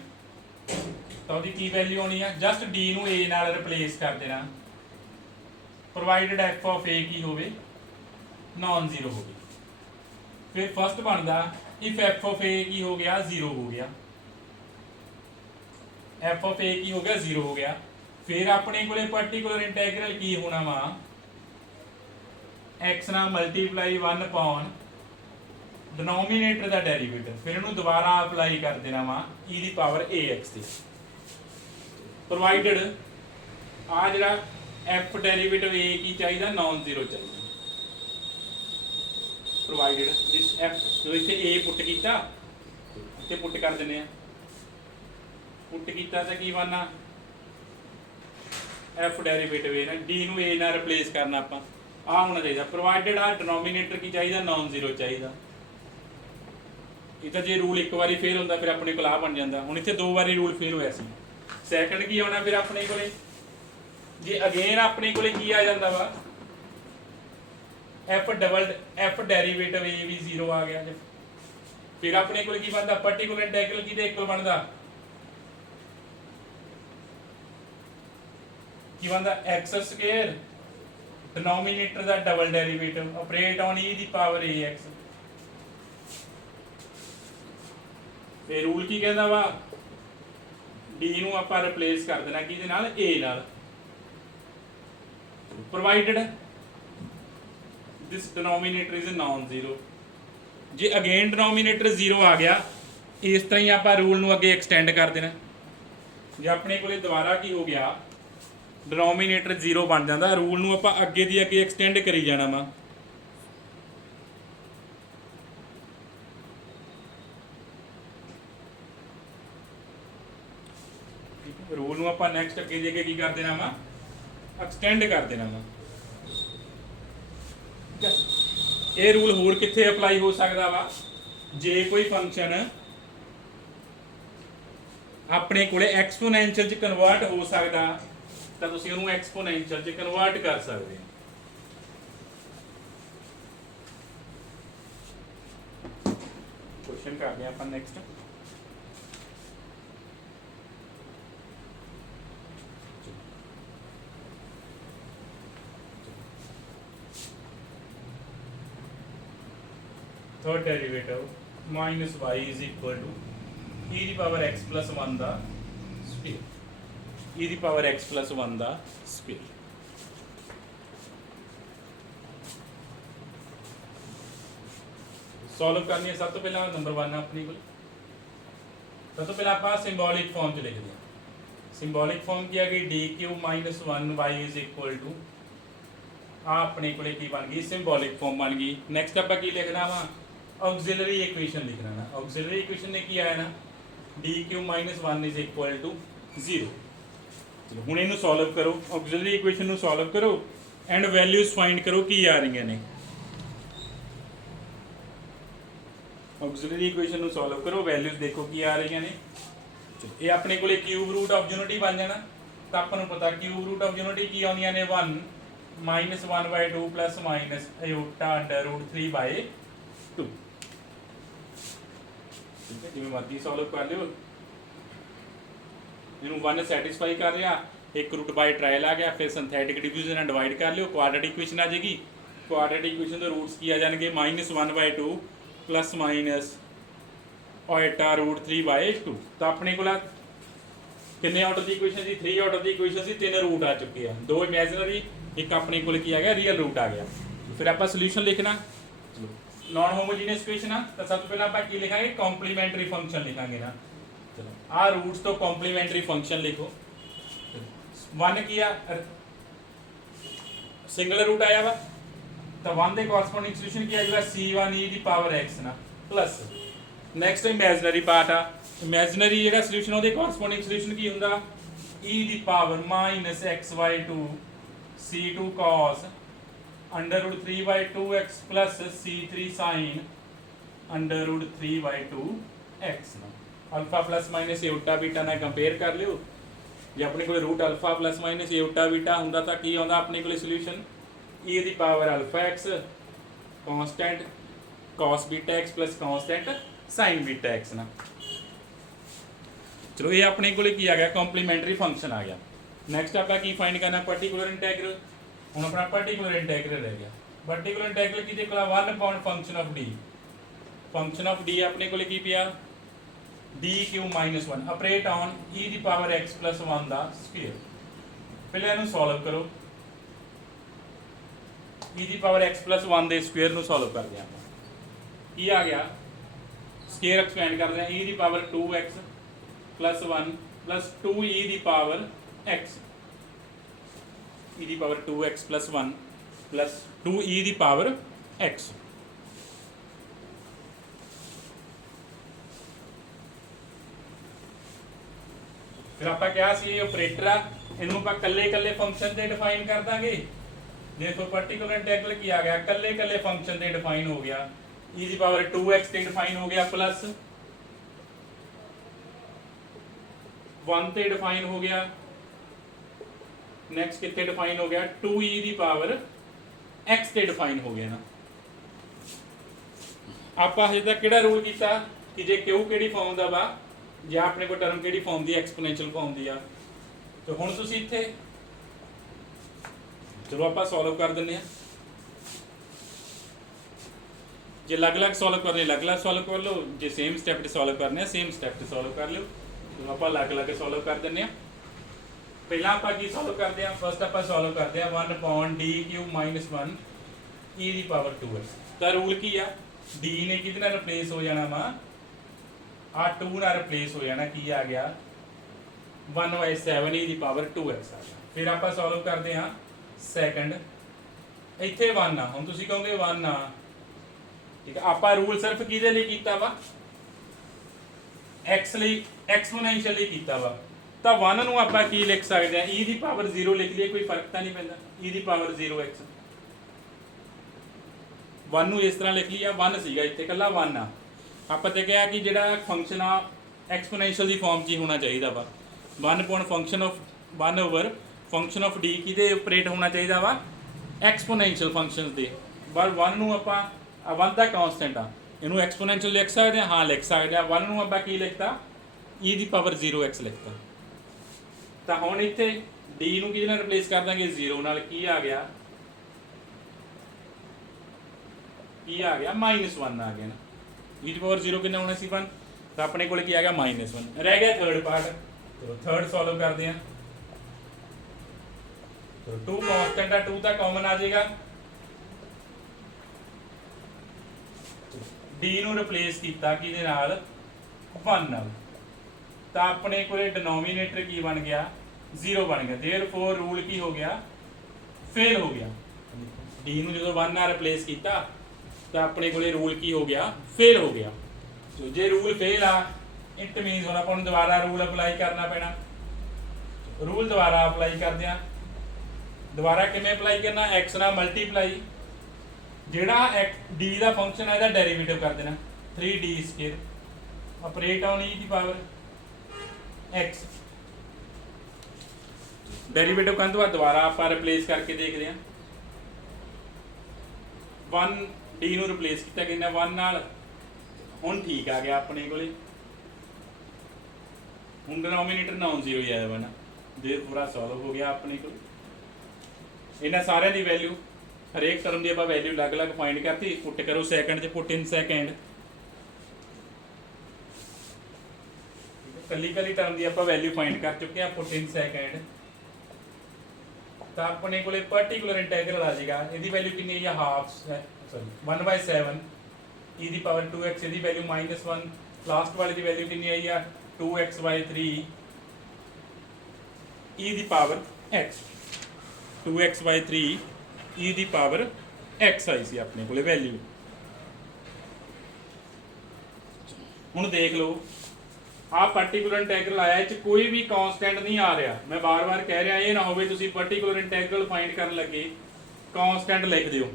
तो उसकी की वैल्यू आनी है जस्ट d नूं a नाल रिप्लेस कर देना प्रोवाइडेड f ऑफ a की होवे नॉन जीरो होगी। फिर फर्स्ट बनता इफ f ऑफ a की हो गया 0 हो गया f ऑफ a की हो गया 0 हो गया। फिर अपने को पर्टिकुलर इंटैग्रल की होना वा x ਨਾਲ ਮਲਟੀਪਲਾਈ 1 ਅਪੋਨ ਡਿਨੋਮੀਨੇਟਰ ਦਾ ਡੈਰੀਵੇਟਿਵ, ਫਿਰ ਇਹਨੂੰ ਦੁਬਾਰਾ ਅਪਲਾਈ ਕਰ ਦੇਣਾ ਵਾ e ਦੀ ਪਾਵਰ ax ਤੇ, ਪ੍ਰੋਵਾਈਡਡ ਆ ਜਿਹੜਾ f ਡੈਰੀਵੇਟਿਵ a ਕੀ ਚਾਹੀਦਾ, ਨਾਨ ਜ਼ੀਰੋ ਚਾਹੀਦਾ, ਪ੍ਰੋਵਾਈਡਡ ਜਿਸ f ਜੋ ਇੱਥੇ a ਪੁੱਟ ਕੀਤਾ ਤੇ ਪੁੱਟ ਕਰ ਦਿੰਦੇ ਆ, ਪੁੱਟ ਕੀਤਾ ਤਾਂ ਕੀ ਬਣਨਾ f ਡੈਰੀਵੇਟਿਵ a ਨਾ d ਨੂੰ a ਨਾਲ ਰਿਪਲੇਸ ਕਰਨਾ ਆਪਾਂ, ਆ ਹੋਣਾ ਚਾਹੀਦਾ, ਪ੍ਰੋਵਾਈਡਡ ਆ ਡਿਨੋਮੀਨੇਟਰ ਕੀ ਚਾਹੀਦਾ, ਨਾਨ ਜ਼ੀਰੋ ਚਾਹੀਦਾ। ਇਹ ਤਾਂ ਜੇ ਰੂਲ ਇੱਕ ਵਾਰੀ ਫੇਲ ਹੁੰਦਾ ਫਿਰ ਆਪਣੇ ਕੋਲ ਆ ਬਣ ਜਾਂਦਾ, ਹੁਣ ਇੱਥੇ ਦੋ ਵਾਰੀ ਰੂਲ ਫੇਲ ਹੋਇਆ ਸੀ। ਸੈਕੰਡ ਕੀ ਆਉਣਾ ਫਿਰ ਆਪਣੇ ਕੋਲੇ, ਜੇ ਅਗੇਨ ਆਪਣੇ ਕੋਲੇ ਕੀ ਆ ਜਾਂਦਾ ਵਾ f ਡੈਰੀਵੇਟਿਵ a ਵੀ 0 ਆ ਗਿਆ, ਫਿਰ ਆਪਣੇ ਕੋਲ ਕੀ ਬਣਦਾ, ਪਾਰਟਿਕੂਲਰ ਇੰਟੈਗਰਲ ਕਿਹਦੇ ਇਕੁਅਲ ਬਣਦਾ, ਕੀ ਬਣਦਾ x ਸਕੁਅਰ ਡਿਨੋਮੀਨੇਟਰ ਦਾ double derivative operate on e ਦੀ ਪਾਵਰ ax। ਇਹ ਰੂਲ ਕੀ ਕਹਿੰਦਾ ਵਾ, d ਨੂੰ ਆਪਾਂ ਰਿਪਲੇਸ ਕਰ ਦੇਣਾ ਕਿਹਦੇ ਨਾਲ, a ਨਾਲ, provided this denominator is non zero. ਜੇ ਅਗੇਨ ਡਿਨੋਮੀਨੇਟਰ 0 ਆ ਗਿਆ, ਇਸ ਤਰ੍ਹਾਂ ਹੀ ਆਪਾਂ ਰੂਲ ਨੂੰ ਅੱਗੇ ਐਕਸਟੈਂਡ ਕਰ ਦੇਣਾ। ਜੇ ਆਪਣੇ ਕੋਲੇ ਦੁਬਾਰਾ ਕੀ ਹੋ ਗਿਆ, ਡਿਨੋਮੀਨੇਟਰ 0 ਬਣ ਜਾਂਦਾ, ਰੂਲ ਨੂੰ ਆਪਾਂ ਅੱਗੇ ਦੀ ਅੱਗੇ ਐਕਸਟੈਂਡ ਕਰੀ ਜਾਣਾ ਵਾ। ਰੂਲ ਨੂੰ ਆਪਾਂ ਨੈਕਸਟ ਅੱਗੇ ਦੀ ਅੱਗੇ ਕੀ ਕਰ ਦੇਣਾ ਵਾ, ਐਕਸਟੈਂਡ ਕਰ ਦੇਣਾ ਵਾ। ਇਹ ਰੂਲ ਹੋਰ ਕਿੱਥੇ ਅਪਲਾਈ ਹੋ ਸਕਦਾ ਵਾ, ਜੇ ਕੋਈ ਫੰਕਸ਼ਨ ਆਪਣੇ ਕੋਲੇ ਐਕਸਪੋਨੈਂਸ਼ੀਅਲ ਚ ਕਨਵਰਟ ਹੋ ਸਕਦਾ ਤਾਂ ਤੁਸੀਂ ਉਹਨੂੰ ਐਕਸਪੋਨੈਂਸ਼ੀਅਲ ਚ ਕਨਵਰਟ ਕਰ ਸਕਦੇ ਹੋ। ਕੁਐਸਚਨ ਕਰਦੇ ਆਪਾਂ next, third derivative minus y is equal to e ਦੀ ਪਾਵਰ x plus 1 ਦਾ ਸਕੁਅਰ, e ਦੀ ਪਾਵਰ x plus 1 ਦਾ ਸਕੁਅਰ। ਸੋਲਵ ਕਰਨੀ ਹੈ। ਸਭ ਤੋਂ ਪਹਿਲਾਂ ਨੰਬਰ 1 ਆਪਣੀ ਕੋਲ, ਸਭ ਤੋਂ ਪਹਿਲਾਂ ਆਪਾਂ ਸਿੰਬੋਲਿਕ ਫਾਰਮ ਚ ਲਿਖਦੇ ਹਾਂ। ਸਿੰਬੋਲਿਕ ਫਾਰਮ ਕੀ ਆ ਗਈ, dq minus 1y is equal to, ਆ ਆਪਣੇ ਕੋਲੇ ਕੀ ਬਣ ਗਈ, ਸਿੰਬੋਲਿਕ ਫਾਰਮ ਬਣ ਗਈ। ਨੈਕਸਟ ਆਪਾਂ ਕੀ ਲਿਖਣਾ ਵਾ, auxiliary equation ਲਿਖਣਾ ਨਾ। auxiliary equation ਨੇ ਕੀ ਆਇਆ ਨਾ, dq minus 1 is equal to 0। ਚਲੋ ਹੁਣ ਇਹਨੂੰ ਸੋਲਵ ਕਰੋ, auxiliary equation ਨੂੰ ਸੋਲਵ ਕਰੋ ਐਂਡ ਵੈਲਿਊਜ਼ ਫਾਈਂਡ ਕਰੋ ਕੀ ਆ ਰਹੀਆਂ ਨੇ। auxiliary equation ਨੂੰ ਸੋਲਵ ਕਰੋ, ਵੈਲਿਊਜ਼ ਦੇਖੋ ਕੀ ਆ ਰਹੀਆਂ ਨੇ। ਚਲੋ ਇਹ ਆਪਣੇ ਕੋਲੇ ਕਿਊਬ ਰੂਟ ਆਫ ਯੂਨਿਟੀ ਬਣ ਜਾਣਾ, ਤਾਂ ਆਪਾਂ ਨੂੰ ਪਤਾ ਕਿਊਬ ਰੂਟ ਆਫ ਯੂਨਿਟੀ ਕੀ ਆਉਂਦੀਆਂ ਨੇ, 1 minus 1/2 plus minus iota under root 3/2। ਠੀਕ ਹੈ, ਜਿਵੇਂ ਮਰਜ਼ੀ ਸੋਲਵ ਕਰ ਲਿਓ। ਇਹਨੂੰ 1 ਸੈਟੀਸਫਾਈ ਕਰ ਰਿਹਾ, ਇੱਕ ਰੂਟ ਬਾਈ ਟ੍ਰਾਇਲ ਆ ਗਿਆ, ਫਿਰ ਸਿੰਥੈਟਿਕ ਡਿਵੀਜ਼ਨ ਨਾਲ ਡਿਵਾਈਡ ਕਰ ਲਿਓ, ਕੁਆਡਰੇਟਿਕ ਇਕੁਏਸ਼ਨ ਆ ਜਾਏਗੀ। ਕੁਆਡਰੇਟਿਕ ਇਕੁਏਸ਼ਨ ਦੇ ਰੂਟਸ ਕੀ ਆ ਜਾਣਗੇ, -1/2 plus minus iota root 3/2। ਤਾਂ ਆਪਣੇ ਕੋਲ ਕਿੰਨੇ ਆਰਡਰ ਦੀ ਇਕੁਏਸ਼ਨ ਸੀ, 3 ਆਰਡਰ ਦੀ ਇਕੁਏਸ਼ਨ ਸੀ, 3 ਰੂਟ ਆ ਚੁੱਕੇ ਆ, 2 ਇਮੇਜਿਨਰੀ, ਇੱਕ ਆਪਣੇ ਕੋਲ ਕੀ ਆ ਗਿਆ, ਰੀਅਲ ਰੂਟ ਆ ਗਿਆ। ਫਿਰ ਆਪਾਂ ਸੋਲੂਸ਼ਨ ਲਿਖਣਾ। ਨॉन ਹੋਮੋਜੀਨੀਅਸ ਇਕੁਏਸ਼ਨ ਆ, ਤਾਂ ਸਭ ਤੋਂ ਪਹਿਲਾਂ ਆਪਾਂ ਕੀ ਲਿਖਾਂਗੇ, ਕੰਪਲੀਮੈਂਟਰੀ ਫੰਕਸ਼ਨ ਲਿਖਾਂਗੇ ਨਾ। ਚਲੋ ਆ ਰੂਟਸ ਤੋਂ ਕੰਪਲੀਮੈਂਟਰੀ ਫੰਕਸ਼ਨ ਲਿਖੋ। 1 ਕੀ ਆ, ਸਿੰਗਲ ਰੂਟ ਆਇਆ ਵਾ, ਤਾਂ 1 ਦੇ ਕੋਰਸਪੋਂਡਿੰਗ ਸੋਲੂਸ਼ਨ ਕੀ ਆ ਜਾਊਗਾ, c1 e ਦੀ ਪਾਵਰ x ਨਾ ਪਲੱਸ ਨੈਕਸਟ ਇਮੇਜਿਨਰੀ ਪਾਰਟ ਆ, ਇਮੇਜਿਨਰੀ ਜਿਹੜਾ ਸੋਲੂਸ਼ਨ ਉਹਦੇ ਕੋਰਸਪੋਂਡਿੰਗ ਸੋਲੂਸ਼ਨ ਕੀ ਹੁੰਦਾ, e ਦੀ power -x/2 c2 cos under root 3/2x plus c3 sin under root 3/2x ਨਾ। ਅਲਫਾ ਪਲੱਸ ਮਾਈਨਸ ਏਟਾ ਬੀਟਾ ਨਾਲ ਕੰਪੇਅਰ ਕਰ ਲਿਓ। ਜੇ ਆਪਣੇ ਕੋਲ ਰੂਟ ਅਲਫਾ ਪਲੱਸ ਮਾਈਨਸ ਏਟਾ ਬੀਟਾ ਹੁੰਦਾ ਤਾਂ ਕੀ ਆਉਂਦਾ ਆਪਣੇ ਕੋਲ ਸੋਲੂਸ਼ਨ, e ਦੀ power alpha x constant cos ਬੀਟਾ x ਪਲੱਸ ਕਾਂਸਟੈਂਟ sin ਬੀਟਾ x ਨਾ। ਚਲੋ ਇਹ ਆਪਣੇ ਕੋਲੇ ਕੀ ਆ ਗਿਆ, ਕੰਪਲੀਮੈਂਟਰੀ ਫੰਕਸ਼ਨ ਆ ਗਿਆ। ਨੈਕਸਟ ਆਪਾਂ ਕੀ ਫਾਈਂਡ ਕਰਨਾ, ਪਾਰਟਿਕੂਲਰ ਇੰਟੈਗਰਲ। ਹੁਣ ਆਪਣਾ ਪਾਰਟਿਕੂਲਰ ਇੰਟੈਗਰਲ ਰਹਿ ਗਿਆ। ਪਾਰਟਿਕੂਲਰ ਇੰਟੈਗਰਲ ਕਿਹਦੇ ਕੋਲ, 1 function of d। Function of d ਆਪਣੇ ਕੋਲੇ ਕੀ ਪਿਆ, dq minus 1 operate on e ਦੀ ਪਾਵਰ x plus 1 ਦਾ ਸਕੁਅਰ। ਪਹਿਲਾਂ ਇਹਨੂੰ ਸੋਲਵ ਕਰੋ। e ਦੀ ਪਾਵਰ x plus 1 ਦੇ ਸਕੁਅਰ ਨੂੰ ਸੋਲਵ ਕਰਦੇ ਹਾਂ ਕੀ ਆ ਗਿਆ ਸਕੁਅਰ ਐਕਸਪੈਂਡ ਕਰਦੇ ਹਾਂ e ਦੀ power 2x plus 1 plus 2e ਦੀ ਪਾਵਰ x e ਦੀ power 2x plus 1 plus 2e ਦੀ ਪਾਵਰ x ਫਿਰ ਆਪਾਂ ਕਿਹਾ ਸੀ ਇਹ ਆਪਰੇਟਰ ਆ ਇਹਨੂੰ ਆਪਾਂ ਕੱਲੇ ਫੰਕਸ਼ਨ ਤੇ ਡਿਫਾਈਨ ਕਰ ਦਾਂਗੇ ਦੇਖੋ ਪਾਰਟਿਕੂਲਰ ਇੰਟੈਗਰਲ ਕੀ ਆ ਗਿਆ ਕੱਲੇ ਫੰਕਸ਼ਨ ਤੇ ਡਿਫਾਈਨ ਹੋ ਗਿਆ e ਦੀ ਪਾਵਰ 2x ਤੇ ਡਿਫਾਈਨ ਹੋ ਗਿਆ ਪਲੱਸ 1 ਤੇ ਡਿਫਾਈਨ ਹੋ ਗਿਆ ਨੈਕਸਟ ਕਿੱਥੇ ਡਿਫਾਈਨ ਹੋ ਗਿਆ 2e ਦੀ ਪਾਵਰ x ਤੇ ਡਿਫਾਈਨ ਹੋ ਗਿਆ ਨਾ ਆਪਾਂ ਹਜੇ ਤੱਕ ਕਿਹੜਾ ਰੂਲ ਕੀਤਾ ਕਿ ਜੇ q ਕਿਹੜੀ ਫਾਰਮ ਦਾ ਵਾ ਜਾਂ ਆਪਣੇ ਕੋਲ ਟਰਮ ਕਿਹੜੀ ਫਾਰਮ ਦੀ ਐਕਸਪੋਨੈਂਸ਼ੀਅਲ ਫਾਰਮ ਦੀ ਆ ਤੇ ਹੁਣ ਤੁਸੀਂ ਇੱਥੇ ਚਲੋ ਆਪਾਂ ਸੋਲਵ ਕਰ ਦਿੰਦੇ ਆ ਜੇ ਅਲੱਗ-ਅਲੱਗ ਸੋਲਵ ਕਰਨੇ ਅਲੱਗ-ਅਲੱਗ ਸੋਲਵ ਕਰ ਲਓ ਜੇ ਸੇਮ ਸਟੈਪ ਤੇ ਸੋਲਵ ਕਰਨੇ ਆ ਸੇਮ ਸਟੈਪ ਤੇ ਸੋਲਵ ਕਰ ਲਿਓ ਚਲੋ ਆਪਾਂ ਅਲੱਗ-ਅਲੱਗ ਸੋਲਵ ਕਰ ਦਿੰਦੇ ਆ ਪਹਿਲਾਂ ਆਪਾਂ ਕੀ ਸੋਲਵ ਕਰਦੇ ਆ ਫਸਟ ਆਪਾਂ ਸੋਲਵ ਕਰਦੇ ਆ 1/d³ - 1 e ਦੀ ਪਾਵਰ 2x ਤਾਂ ਰੂਲ ਕੀ ਆ d ਨੇ ਕਿਹਦੇ ਨਾਲ ਰਿਪਲੇਸ ਹੋ ਜਾਣਾ ਵਾ ਆ 2 ਨਾਲ ਰਿਪਲੇਸ ਹੋ ਜਾਣਾ ਕੀ ਆ ਗਿਆ 1/7 e ਦੀ ਪਾਵਰ 2x ਆ ਗਿਆ ਫਿਰ ਆਪਾਂ ਸੋਲਵ ਕਰਦੇ ਹਾਂ ਸੈਕੰਡ ਇੱਥੇ 1 ਆ ਹੁਣ ਤੁਸੀਂ ਕਹੋਗੇ 1 ਆ ਠੀਕ ਆ ਆਪਾਂ ਰੂਲ ਸਿਰਫ ਕਿਹਦੇ ਲਈ ਕੀਤਾ ਵਾ x ਲਈ ਐਕਸਪੋਨੈਂਸ਼ੀਅਲ ਲਈ ਕੀਤਾ ਵਾ ਤਾਂ 1 ਨੂੰ ਆਪਾਂ ਕੀ ਲਿਖ ਸਕਦੇ ਆ e ਦੀ ਪਾਵਰ 0 ਲਿਖ ਲਈਏ ਕੋਈ ਫਰਕ ਤਾਂ ਨਹੀਂ ਪੈਂਦਾ e ਦੀ ਪਾਵਰ 0x 1 ਨੂੰ ਇਸ ਤਰ੍ਹਾਂ ਲਿਖ ਲਿਆ 1 ਸੀਗਾ ਇੱਥੇ ਕੱਲਾ 1 ਆ ਆਪਾਂ ਤੇ ਕਿਹਾ ਕਿ ਜਿਹੜਾ ਫੰਕਸ਼ਨ ਆ ਐਕਸਪੋਨੈਂਸ਼ੀਅਲ ਦੀ ਫਾਰਮ 'ਚ ਹੀ ਹੋਣਾ ਚਾਹੀਦਾ ਵਾ 1 function of 1 over function of d ਕਿਹਦੇ ਆਪਰੇਟ ਹੋਣਾ ਚਾਹੀਦਾ ਵਾ ਐਕਸਪੋਨੈਂਸ਼ੀਅਲ ਫੰਕਸ਼ਨਸ ਦੇ ਪਰ 1 ਨੂੰ ਆਪਾਂ 1 ਦਾ ਕਾਂਸਟੈਂਟ ਆ ਇਹਨੂੰ ਐਕਸਪੋਨੈਂਸ਼ੀਅਲ ਲਿਖ ਸਕਦੇ ਆ ਹਾਂ ਲਿਖ ਸਕਦੇ ਆ 1 ਨੂੰ ਆਪਾਂ ਕੀ ਲਿਖਤਾ e ਦੀ ਪਾਵਰ 0x ਲਿਖਤਾ ਤਾਂ ਹੁਣ ਇੱਥੇ d ਨੂੰ ਕਿਹਦੇ ਨਾਲ ਰਿਪਲੇਸ ਕਰ ਦਾਂਗੇ 0 ਨਾਲ ਕੀ ਆ ਗਿਆ -1 ਆ ਗਿਆ ਨਾ e ਦੀ ਪਾਵਰ 0 ਕਿੰਨਾ ਹੋਣਾ ਸੀ 1 ਤਾਂ ਆਪਣੇ ਕੋਲ ਕੀ ਆ ਗਿਆ -1 ਰਹਿ ਗਿਆ ਥਰਡ ਪਾਰਟ ਚਲੋ ਥਰਡ ਸੋਲਵ ਕਰਦੇ ਆ ਚਲੋ 2 ਕਾਂਸਟੈਂਟ ਆ 2 ਤਾਂ ਕਾਮਨ ਆ ਜਾਏਗਾ d ਨੂੰ ਰਿਪਲੇਸ ਕੀਤਾ ਕਿਹਦੇ ਨਾਲ 1 ਨਾਲ ਤਾਂ ਆਪਣੇ ਕੋਲੇ ਡਿਨੋਮੀਨੇਟਰ ਕੀ ਬਣ ਗਿਆ 0 ਬਣ ਗਿਆ देयरफॉर ਰੂਲ ਕੀ ਹੋ ਗਿਆ ਫੇਲ ਹੋ ਗਿਆ d ਨੂੰ ਜਦੋਂ 1 ਨਾਲ ਰਿਪਲੇਸ ਕੀਤਾ ਤਾਂ ਆਪਣੇ ਕੋਲੇ ਰੂਲ ਕੀ ਹੋ ਗਿਆ ਫੇਲ ਹੋ ਗਿਆ ਸੋ ਜੇ ਰੂਲ ਫੇਲ ਆ ਇਟ ਮੀਨਸ ਹੁਣ ਆਪਾਂ ਨੂੰ ਦੁਬਾਰਾ ਰੂਲ ਅਪਲਾਈ ਕਰਨਾ ਪੈਣਾ ਰੂਲ ਦੁਬਾਰਾ ਅਪਲਾਈ ਕਰਦੇ ਆ ਦੁਬਾਰਾ ਕਿਵੇਂ ਅਪਲਾਈ ਕਰਨਾ x ਨਾਲ ਮਲਟੀਪਲਾਈ ਜਿਹੜਾ d ਦਾ ਫੰਕਸ਼ਨ ਹੈ ਇਹਦਾ ਡੈਰੀਵੇਟਿਵ ਕਰ ਦੇਣਾ 3d² ਆਪਰੇਟ ਔਨ e ਦੀ ਪਾਵਰ x ਡੈਰੀਵੇਟਿਵ ਕਰਨ ਤੋਂ ਬਾਅਦ ਦੁਬਾਰਾ ਆਪਾਂ ਰਿਪਲੇਸ ਕਰਕੇ ਦੇਖਦੇ ਹਾਂ 1 d ਨੂੰ ਰਿਪਲੇਸ ਕੀਤਾ ਕਿੰਨਾ 1 ਨਾਲ ਹੁਣ ਠੀਕ ਆ ਗਿਆ ਆਪਣੇ ਕੋਲੇ ਹੁਣ ਡਿਨੋਮੀਨੇਟਰ ਨਾਨ ਜ਼ੀਰੋ ਹੀ ਆਇਆ ਵਾ ਨਾ ਦੇ ਪੂਰਾ ਸੋਲਵ ਹੋ ਗਿਆ ਆਪਣੇ ਕੋਲ ਇਹਨਾਂ ਸਾਰਿਆਂ ਦੀ ਵੈਲਿਊ ਹਰੇਕ ਟਰਮ ਦੀ ਆਪਾਂ ਵੈਲਿਊ ਅਲੱਗ-ਅਲੱਗ ਫਾਈਂਡ ਕਰਤੀ ਪੁੱਟ ਕਰੋ ਸੈਕਿੰਡ ਤੇ ਪੁੱਟ ਇਨ ਸੈਕਿੰਡ ਕੱਲੀ ਟਰਮ ਦੀ ਆਪਾਂ ਵੈਲਿਊ ਫਾਈਂਡ ਕਰ ਚੁੱਕੇ ਆ ਪੁੱਟ ਇਨ ਸੈਕਿੰਡ ਤਾਂ ਆਪਣੇ ਕੋਲੇ ਪਾਰਟਿਕੂਲਰ ਇੰਟੈਗਰਲ ਆ ਜਾਏਗਾ ਇਹਦੀ ਵੈਲਿਊ ਕਿੰਨੀ ਹੈ ਹਾਫ ਸੌਰੀ 1/7 e ਦੀ ਪਾਵਰ 2x ਇਹਦੀ ਵੈਲਿਊ -1 ਲਾਸਟ ਵਾਲੀ ਦੀ ਵੈਲਿਊ ਕਿੰਨੀ ਆਈ ਆ 2x/3 e ਦੀ ਪਾਵਰ x 2x/3 e ਦੀ ਪਾਵਰ x ਆਈ ਸੀ ਆਪਣੇ ਕੋਲੇ ਵੈਲਿਊ ਹੁਣ ਦੇਖ ਲਓ ਆ ਪਾਰਟਿਕੂਲਰ ਇੰਟੈਗਰਲ ਆਇਆ ਇਹ ਚ ਕੋਈ ਵੀ ਕਾਂਸਟੈਂਟ ਨਹੀਂ ਆ ਰਿਹਾ ਮੈਂ ਬਾਰ-ਬਾਰ ਕਹਿ ਰਿਹਾ ਇਹ ਨਾ ਹੋਵੇ ਤੁਸੀਂ ਪਾਰਟਿਕੂਲਰ ਇੰਟੈਗਰਲ ਫਾਈਂਡ ਕਰਨ ਲੱਗੇ ਕਾਂਸਟੈਂਟ ਲਿਖ ਦਿਓ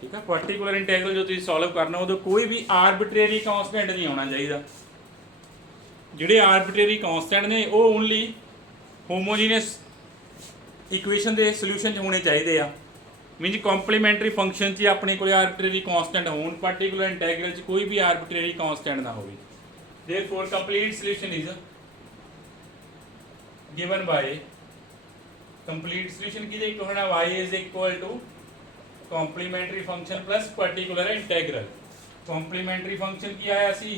ਠੀਕ ਹੈ ਪਾਰਟਿਕੂਲਰ ਇੰਟੈਗਰਲ ਜੋ ਤੁਸੀਂ ਸੋਲਵ ਕਰਨਾ ਉਦੋਂ ਕੋਈ ਵੀ ਆਰਬਿਟਰੀ ਕਾਂਸਟੈਂਟ ਨਹੀਂ ਆਉਣਾ ਚਾਹੀਦਾ ਜਿਹੜੇ ਆਰਬਿਟਰੀ ਕਾਂਸਟੈਂਟ ਨੇ ਉਹ ਓਨਲੀ ਹੋਮੋਜੀਨੀਅਸ ਇਕੁਏਸ਼ਨ ਦੇ ਸੋਲੂਸ਼ਨ 'ਚ ਹੋਣੇ ਚਾਹੀਦੇ ਆ ਮੀਨਸ ਕੰਪਲੀਮੈਂਟਰੀ ਫੰਕਸ਼ਨ 'ਚ ਹੀ ਆਪਣੇ ਕੋਲ ਆਰਬਿਟਰੀ ਕਾਂਸਟੈਂਟ ਹੋਣ ਪਾਰਟਿਕੂਲਰ ਇੰਟੈਗਰਲ 'ਚ ਕੋਈ ਵੀ ਆਰਬਿਟਰੀ ਕਾਂਸਟੈਂਟ ਨਾ ਹੋਵੇ therefore complete solution is given by complete solution की देखो है ना y is equal to complementary function plus particular integral complementary function की आया सी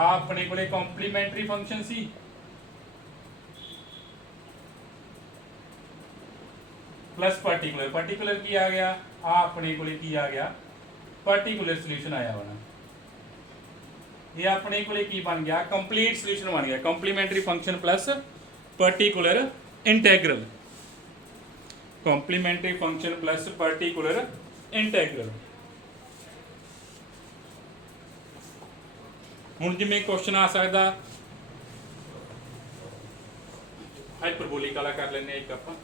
अपने को complementary function सी प्लस पर्टिकुलर की आ गया आ अपने को की आ गया पर्टिकुलर सोल्यूशन आया होना ये अपने को की बन गया कंप्लीट सोल्यूशन बन गया complementary function plus particular integral complementary function plus particular integral हुण जिवें क्वेश्चन आ सकता हाइपरबोलिक वाला कर लेने एक आपां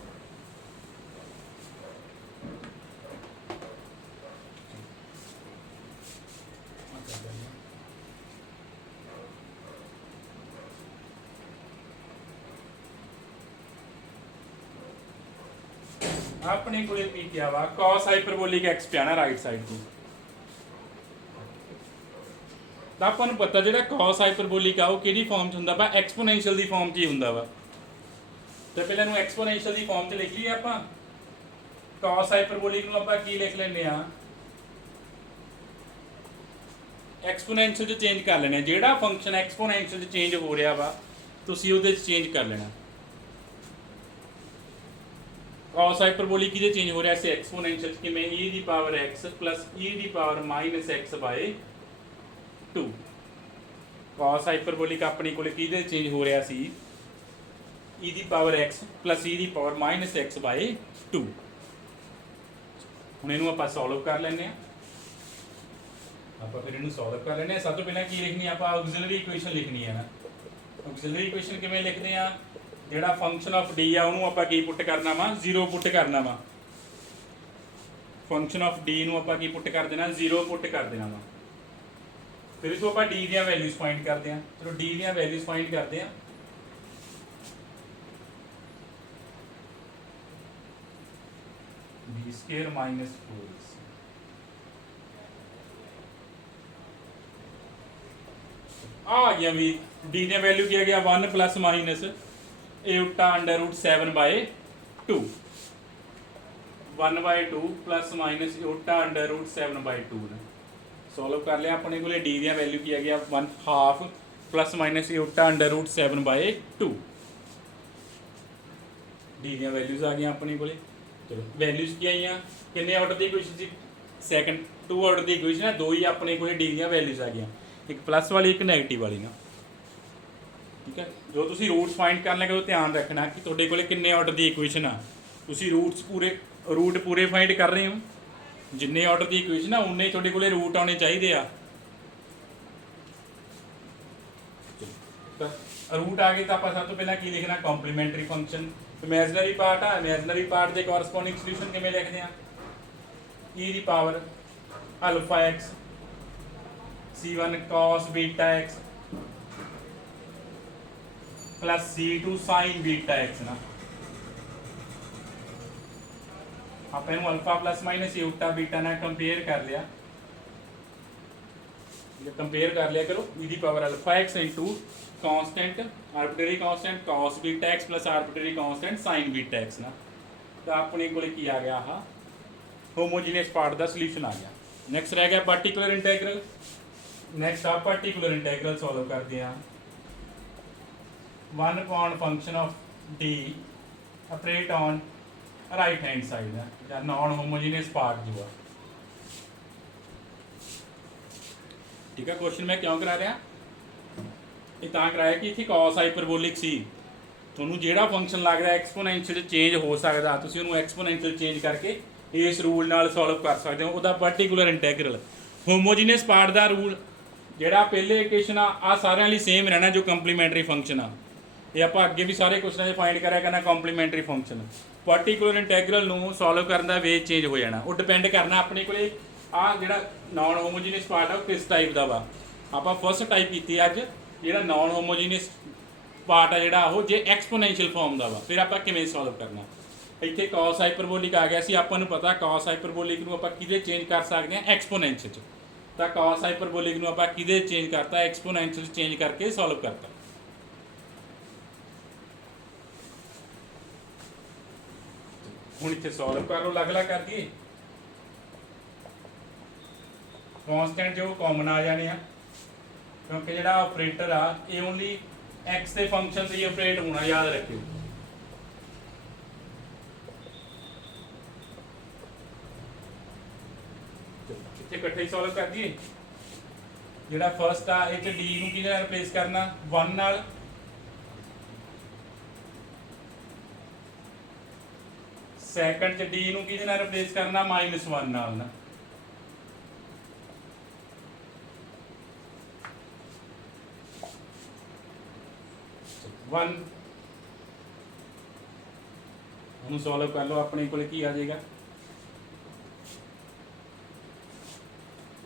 अपने को क्या वा कॉस हाइपरबोलिक एक्स पे आना राइट साइड को ਤਾਂ ਆਪਾਂ ਨੂੰ ਪਤਾ ਜਿਹੜਾ cos ਹਾਈਪਰਬੋਲਿਕ ਆ ਉਹ ਕਿਹੜੀ ਫਾਰਮ 'ਚ ਹੁੰਦਾ ਵਾ ਐਕਸਪੋਨੈਂਸ਼ੀਅਲ ਦੀ ਫਾਰਮ 'ਚ ਹੀ ਹੁੰਦਾ ਵਾ ਤੇ ਪਹਿਲਾਂ ਇਹਨੂੰ ਐਕਸਪੋਨੈਂਸ਼ੀਅਲ ਦੀ ਫਾਰਮ 'ਚ ਲਿਖ ਲਈਏ ਆਪਾਂ cos ਹਾਈਪਰਬੋਲਿਕ ਨੂੰ ਆਪਾਂ ਕੀ ਲਿਖ ਲੈਂਦੇ ਆ ਐਕਸਪੋਨੈਂਸ਼ੀਅਲ 'ਚ ਚੇਂਜ ਕਰ ਲੈਣਾ ਜਿਹੜਾ ਫੰਕਸ਼ਨ ਐਕਸਪੋਨੈਂਸ਼ੀਅਲ 'ਚ ਚੇਂਜ ਹੋ ਰਿਹਾ ਵਾ ਤੁਸੀਂ ਉਹਦੇ 'ਚ ਚੇਂਜ ਕਰ ਲੈਣਾ cos ਹਾਈਪਰਬੋਲਿਕ ਕਿਹਦੇ ਚੇਂਜ ਹੋ ਰਿਹਾ ਸੀ ਐਕਸਪੋਨੈਂਸ਼ੀਅਲ 'ਚ ਕਿਵੇਂ e ਦੀ ਪਾਵਰ x plus e ਦੀ ਪਾਵਰ -x by 2 cos ਹਾਈਪਰਬੋਲਿਕ ਆਪਣੀ ਕੋਲ ਕਿਹਦੇ ਚੇਂਜ ਹੋ ਰਿਹਾ ਸੀ e ਦੀ ਪਾਵਰ x plus e ਦੀ ਪਾਵਰ -x by 2 ਹੁਣ ਇਹਨੂੰ ਆਪਾਂ ਸੋਲਵ ਕਰ ਲੈਂਦੇ ਆ ਆਪਾਂ ਫਿਰ ਇਹਨੂੰ ਸੋਲਵ ਕਰ ਲੈਂਦੇ ਆ ਸਭ ਤੋਂ ਪਹਿਲਾਂ ਕੀ ਲਿਖਣੀ ਆਪਾਂ ਆਕਸਿਲਰੀ ਇਕੁਏਸ਼ਨ ਲਿਖਣੀ ਹੈ ਨਾ ਆਕਸਿਲਰੀ ਇਕੁਏਸ਼ਨ ਕਿਵੇਂ ਲਿਖਦੇ ਆ ਜਿਹੜਾ ਫੰਕਸ਼ਨ ਆਫ d ਆ ਉਹਨੂੰ ਆਪਾਂ ਕੀ ਪੁੱਟ ਕਰਨਾ ਵਾ 0 ਪੁੱਟ ਕਰਨਾ ਵਾ ਫੰਕਸ਼ਨ ਆਫ d ਨੂੰ ਆਪਾਂ ਕੀ ਪੁੱਟ ਕਰ ਦੇਣਾ 0 ਪੁੱਟ ਕਰ ਦੇਣਾ ਵਾ ਫਿਰ ਇਸ ਤੋਂ ਆਪਾਂ d ਦੀਆਂ ਵੈਲਿਊਜ਼ ਫਾਈਂਡ ਕਰਦੇ ਆ ਚਲੋ d ਦੀਆਂ ਵੈਲਿਊਜ਼ ਫਾਈਂਡ ਕਰਦੇ ਆ b square minus 4ac आ गया भी d ने वैल्यू किया गया 1 प्लस माइनस a उल्टा under root 7 by 2 1 by 2 plus minus a उल्टा अंडर रूट 7 बाय 2 ने सॉल्व कर लिया अपने को d दी वैल्यू किया गया 1 हाफ प्लस माइनस a उल्टा अंडर रूट 7 बाय 2 d दी वैल्यूज आ गई अपने को चलो वैल्यूज की आई किन्ने ऑर्डर की इक्वेशन सी सैकंड 2 ऑर्डर की इक्वेशन है दो ही अपने को d दी वैल्यूज आ गई एक प्लस वाली एक नैगेटिव वाली ना ठीक है जो तुसी रूट्स फाइंड कर लेंगे तो ध्यान रखना कि तुहाडे कोले किन्ने ऑर्डर की इक्वेशन आ तुसी रूट पूरे फाइंड कर रहे हो जिन्ने ऑर्डर की इक्वेशन आ उन्ने तुहाडे कोले रूट आने चाहिए आ रूट आ गए तो आप सब तो पहला की लिखना कॉम्प्लीमेंटरी फंक्शन इमेजिनरी पार्ट आ इमेजिनरी पार्ट के कॉरस्पोंडिंग सोल्यूशन किवें लिखते हैं e की power alpha x c1 cos beta x plus c2 sin beta x ना आप इन्हें अल्फा प्लस माइनस उल्टा बीटा ना कंपेयर कर लिया कंपेयर कर लिया करो e की power alpha x into constant arbitrary constant cos beta x plus arbitrary constant sin beta x ना तो अपने को की आ गया हाँ होमोजीनियस पार्ट का सोल्यूशन आ गया नेक्स्ट रह गया पार्टिकुलर इंटेग्रल नेक्स्ट आप पार्टिकुलर इंटेग्रल सॉल्व करते हैं 1 upon function of d operate on right hand side या नॉन होमोजीनियस पार्ट जो है ठीक है क्वेश्चन मैं क्यों करा रहा ये कराया कि इतनी कॉस हाइपरबोलिक सी ਤੁਹਾਨੂੰ ਜਿਹੜਾ ਫੰਕਸ਼ਨ ਲੱਗਦਾ ਐਕਸਪੋਨੈਂਸ਼ੀਅਲ ਚੇਂਜ ਹੋ ਸਕਦਾ ਤੁਸੀਂ ਉਹਨੂੰ ਐਕਸਪੋਨੈਂਸ਼ੀਅਲ ਚੇਂਜ ਕਰਕੇ ਇਸ ਰੂਲ ਨਾਲ ਸੋਲਵ ਕਰ ਸਕਦੇ ਹੋ ਉਹਦਾ ਪਾਰਟਿਕੂਲਰ ਇੰਟੈਗਰਲ ਹੋਮੋਜੀਨੀਅਸ ਪਾਰਟ ਦਾ ਰੂਲ ਜਿਹੜਾ ਪਹਿਲੇ ਇਕੁਏਸ਼ਨ ਆ ਸਾਰਿਆਂ ਲਈ ਸੇਮ ਰਹਿਣਾ ਜੋ ਕੰਪਲੀਮੈਂਟਰੀ ਫੰਕਸ਼ਨ ਆ ਇਹ ਆਪਾਂ ਅੱਗੇ ਵੀ ਸਾਰੇ ਕੁਐਸਚਨਾਂ 'ਚ ਫਾਈਂਡ ਕਰਿਆ ਕਰਨਾ ਕੰਪਲੀਮੈਂਟਰੀ ਫੰਕਸ਼ਨ ਪਾਰਟਿਕੂਲਰ ਇੰਟੈਗਰਲ ਨੂੰ ਸੋਲਵ ਕਰਨ ਦਾ ਵੇ ਚੇਂਜ ਹੋ ਜਾਣਾ ਉਹ ਡਿਪੈਂਡ ਕਰਨਾ ਆਪਣੇ ਕੋਲੇ ਆ ਜਿਹੜਾ ਨਾਨ ਹੋਮੋਜੀਨੀਅਸ ਪਾਰਟ ਆ ਉਹ ਕਿਸ ਟਾਈਪ ਦਾ ਵਾ ਆਪਾਂ ਫਸਟ ਟਾਈਪ ਕੀਤੀ ਅੱਜ ਜਿਹੜਾ ਨਾਨ ਹੋਮੋਜੀਨੀਅਸ ਪਾर्ट है जोड़ा वो जे एक्सपोनेंशियल फॉर्म का वा फिर आप किवें सॉल्व करना इत्थे कॉस हाइपरबोलिक आ गया सी आपां नूं पता कॉस हाइपरबोलिक नूं आपां किहदे चेंज कर सकते हैं एक्सपोनेंशियल च तां कॉस हाइपरबोलिक नूं आपां किहदे चेंज करता एक्सपोनेंशियल चेंज करके सॉल्व करता हुण इत्थे सॉल्व कर लो अलग अलग कर दिए कॉन्स्टेंट जो कॉमन आ जाने क्योंकि जिहड़ा ऑपरेटर आ ये ओनली एक्स के फंक्शन से ही ऑपरेट होना याद रखियो ਇਕੱਠੇ ਹੀ ਸੋਲਵ ਕਰ ਦਈਏ। ਜਿਹੜਾ ਫਰਸਟ ਆ ਇਹ ਚ d ਨੂੰ ਕਿਹਦੇ ਨਾਲ ਰਿਪਲੇਸ ਕਰਨਾ 1 ਨਾਲ, ਸੈਕੰਡ ਚ d ਨੂੰ ਕਿਹਦੇ ਨਾਲ ਰਿਪਲੇਸ ਕਰਨਾ -1 ਨਾਲ ਨਾ। ਉਹਨੂੰ ਸੋਲਵ ਕਰ ਲਓ, ਆਪਣੇ ਕੋਲ ਕੀ ਆ ਜਾਏਗਾ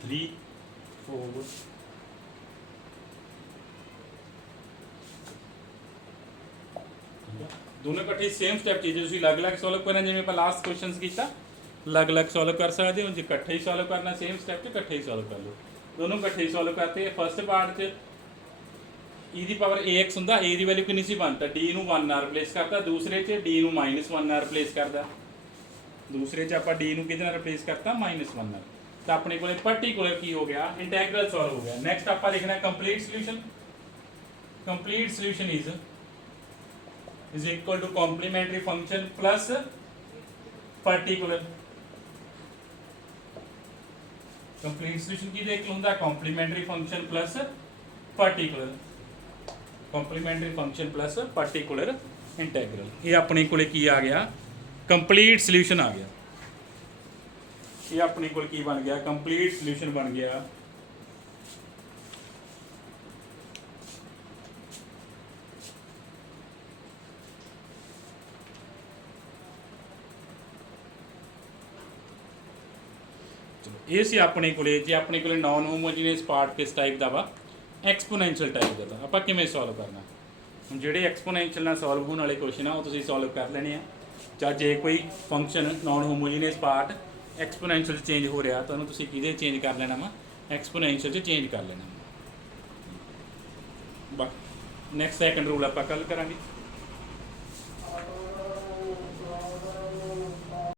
3 4 ਦੋਨੋਂ ਇਕੱਠੇ ਸੇਮ ਸਟੈਪ ਚੀਜ਼ ਤੁਸੀਂ ਅਲੱਗ-ਅਲੱਗ ਸੋਲਵ ਕਰਨਾ, ਜਿਵੇਂ ਆਪਾਂ ਲਾਸਟ ਕੁਐਸਚਨਸ ਕੀਤਾ ਅਲੱਗ-ਅਲੱਗ ਸੋਲਵ ਕਰ ਸਕਦੇ ਹੋ। ਜੇ ਇਕੱਠੇ ਹੀ ਸੋਲਵ ਕਰਨਾ ਸੇਮ ਸਟੈਪ 'ਚ ਇਕੱਠੇ ਹੀ ਸੋਲਵ ਕਰ ਲਓ। ਦੋਨੋਂ ਇਕੱਠੇ ਹੀ ਸੋਲਵ ਕਰਤੇ। ਫਸਟ ਪਾਰਟ 'ਚ e ਦੀ ਪਾਵਰ ax ਹੁੰਦਾ, a ਦੀ ਵੈਲਿਊ ਕਿੰਨੀ ਸੀ 1, ਤਾਂ d ਨੂੰ 1 ਨਾਲ ਰਿਪਲੇਸ ਕਰਤਾ। ਦੂਸਰੇ 'ਚ d ਨੂੰ -1 ਨਾਲ ਰਿਪਲੇਸ ਕਰਦਾ। ਦੂਸਰੇ 'ਚ ਆਪਾਂ d ਨੂੰ ਕਿਹਦੇ ਨਾਲ ਰਿਪਲੇਸ ਕਰਤਾ -1 ਨਾਲ। ਤਾਂ ਆਪਣੇ ਕੋਲੇ ਪਾਰਟਿਕੂਲਰ ਕੀ ਹੋ ਗਿਆ ਇੰਟੈਗਰਲ ਸੋਲਵ ਹੋ ਗਿਆ। ਨੈਕਸਟ ਆਪਾਂ ਲਿਖਣਾ complete solution. Complete solution is equal to complementary function plus particular। complete solution ਕੀ ਦੇ ਇਕੁਅਲ ਹੁੰਦਾ complementary function plus particular। complementary function plus particular integral। ਇਹ ਆਪਣੇ ਕੋਲੇ ਕੀ ਆ ਗਿਆ complete solution ਆ ਗਿਆ। ਇਹ ਆਪਣੇ ਕੋਲ ਕੀ ਬਣ ਗਿਆ complete solution ਬਣ ਗਿਆ। ਇਹ ਸੀ ਆਪਣੇ ਕੋਲੇ। ਜੇ ਆਪਣੇ ਕੋਲੇ ਨਾਨ ਹੋਮੋਜੀਨੀਅਸ ਪਾਰਟ ਕਿਸ ਟਾਈਪ ਦਾ ਵਾ ਐਕਸਪੋਨੈਂਸ਼ੀਅਲ ਟਾਈਪ ਦਾ, ਤਾਂ ਆਪਾਂ ਕਿਵੇਂ ਸੋਲਵ ਕਰਨਾ। ਹੁਣ ਜਿਹੜੇ ਐਕਸਪੋਨੈਂਸ਼ੀਅਲ ਨਾਲ ਸੋਲਵ ਹੋਣ ਵਾਲੇ ਕੁਐਸਚਨ ਆ ਉਹ ਤੁਸੀਂ ਸੋਲਵ ਕਰ ਲੈਣੇ ਆ। ਜਾਂ ਜੇ ਕੋਈ ਫੰਕਸ਼ਨ ਨਾਨ ਹੋਮੋਜੀਨੀਅਸ ਪਾਰਟ ਐਕਸਪੋਨੈਂਸ਼ੀਅਲ 'ਚ ਚੇਂਜ ਹੋ ਰਿਹਾ ਤਾਂ ਉਹਨੂੰ ਤੁਸੀਂ ਕਿਹਦੇ ਚੇਂਜ ਕਰ ਲੈਣਾ ਵਾ ਐਕਸਪੋਨੈਂਸ਼ੀਅਲ 'ਚ ਚੇਂਜ ਕਰ ਲੈਣਾ। ਬਾਕੀ ਨੈਕਸਟ ਸੈਕੰਡ ਰੂਲ ਆਪਾਂ ਕੱਲ੍ਹ ਕਰਾਂਗੇ।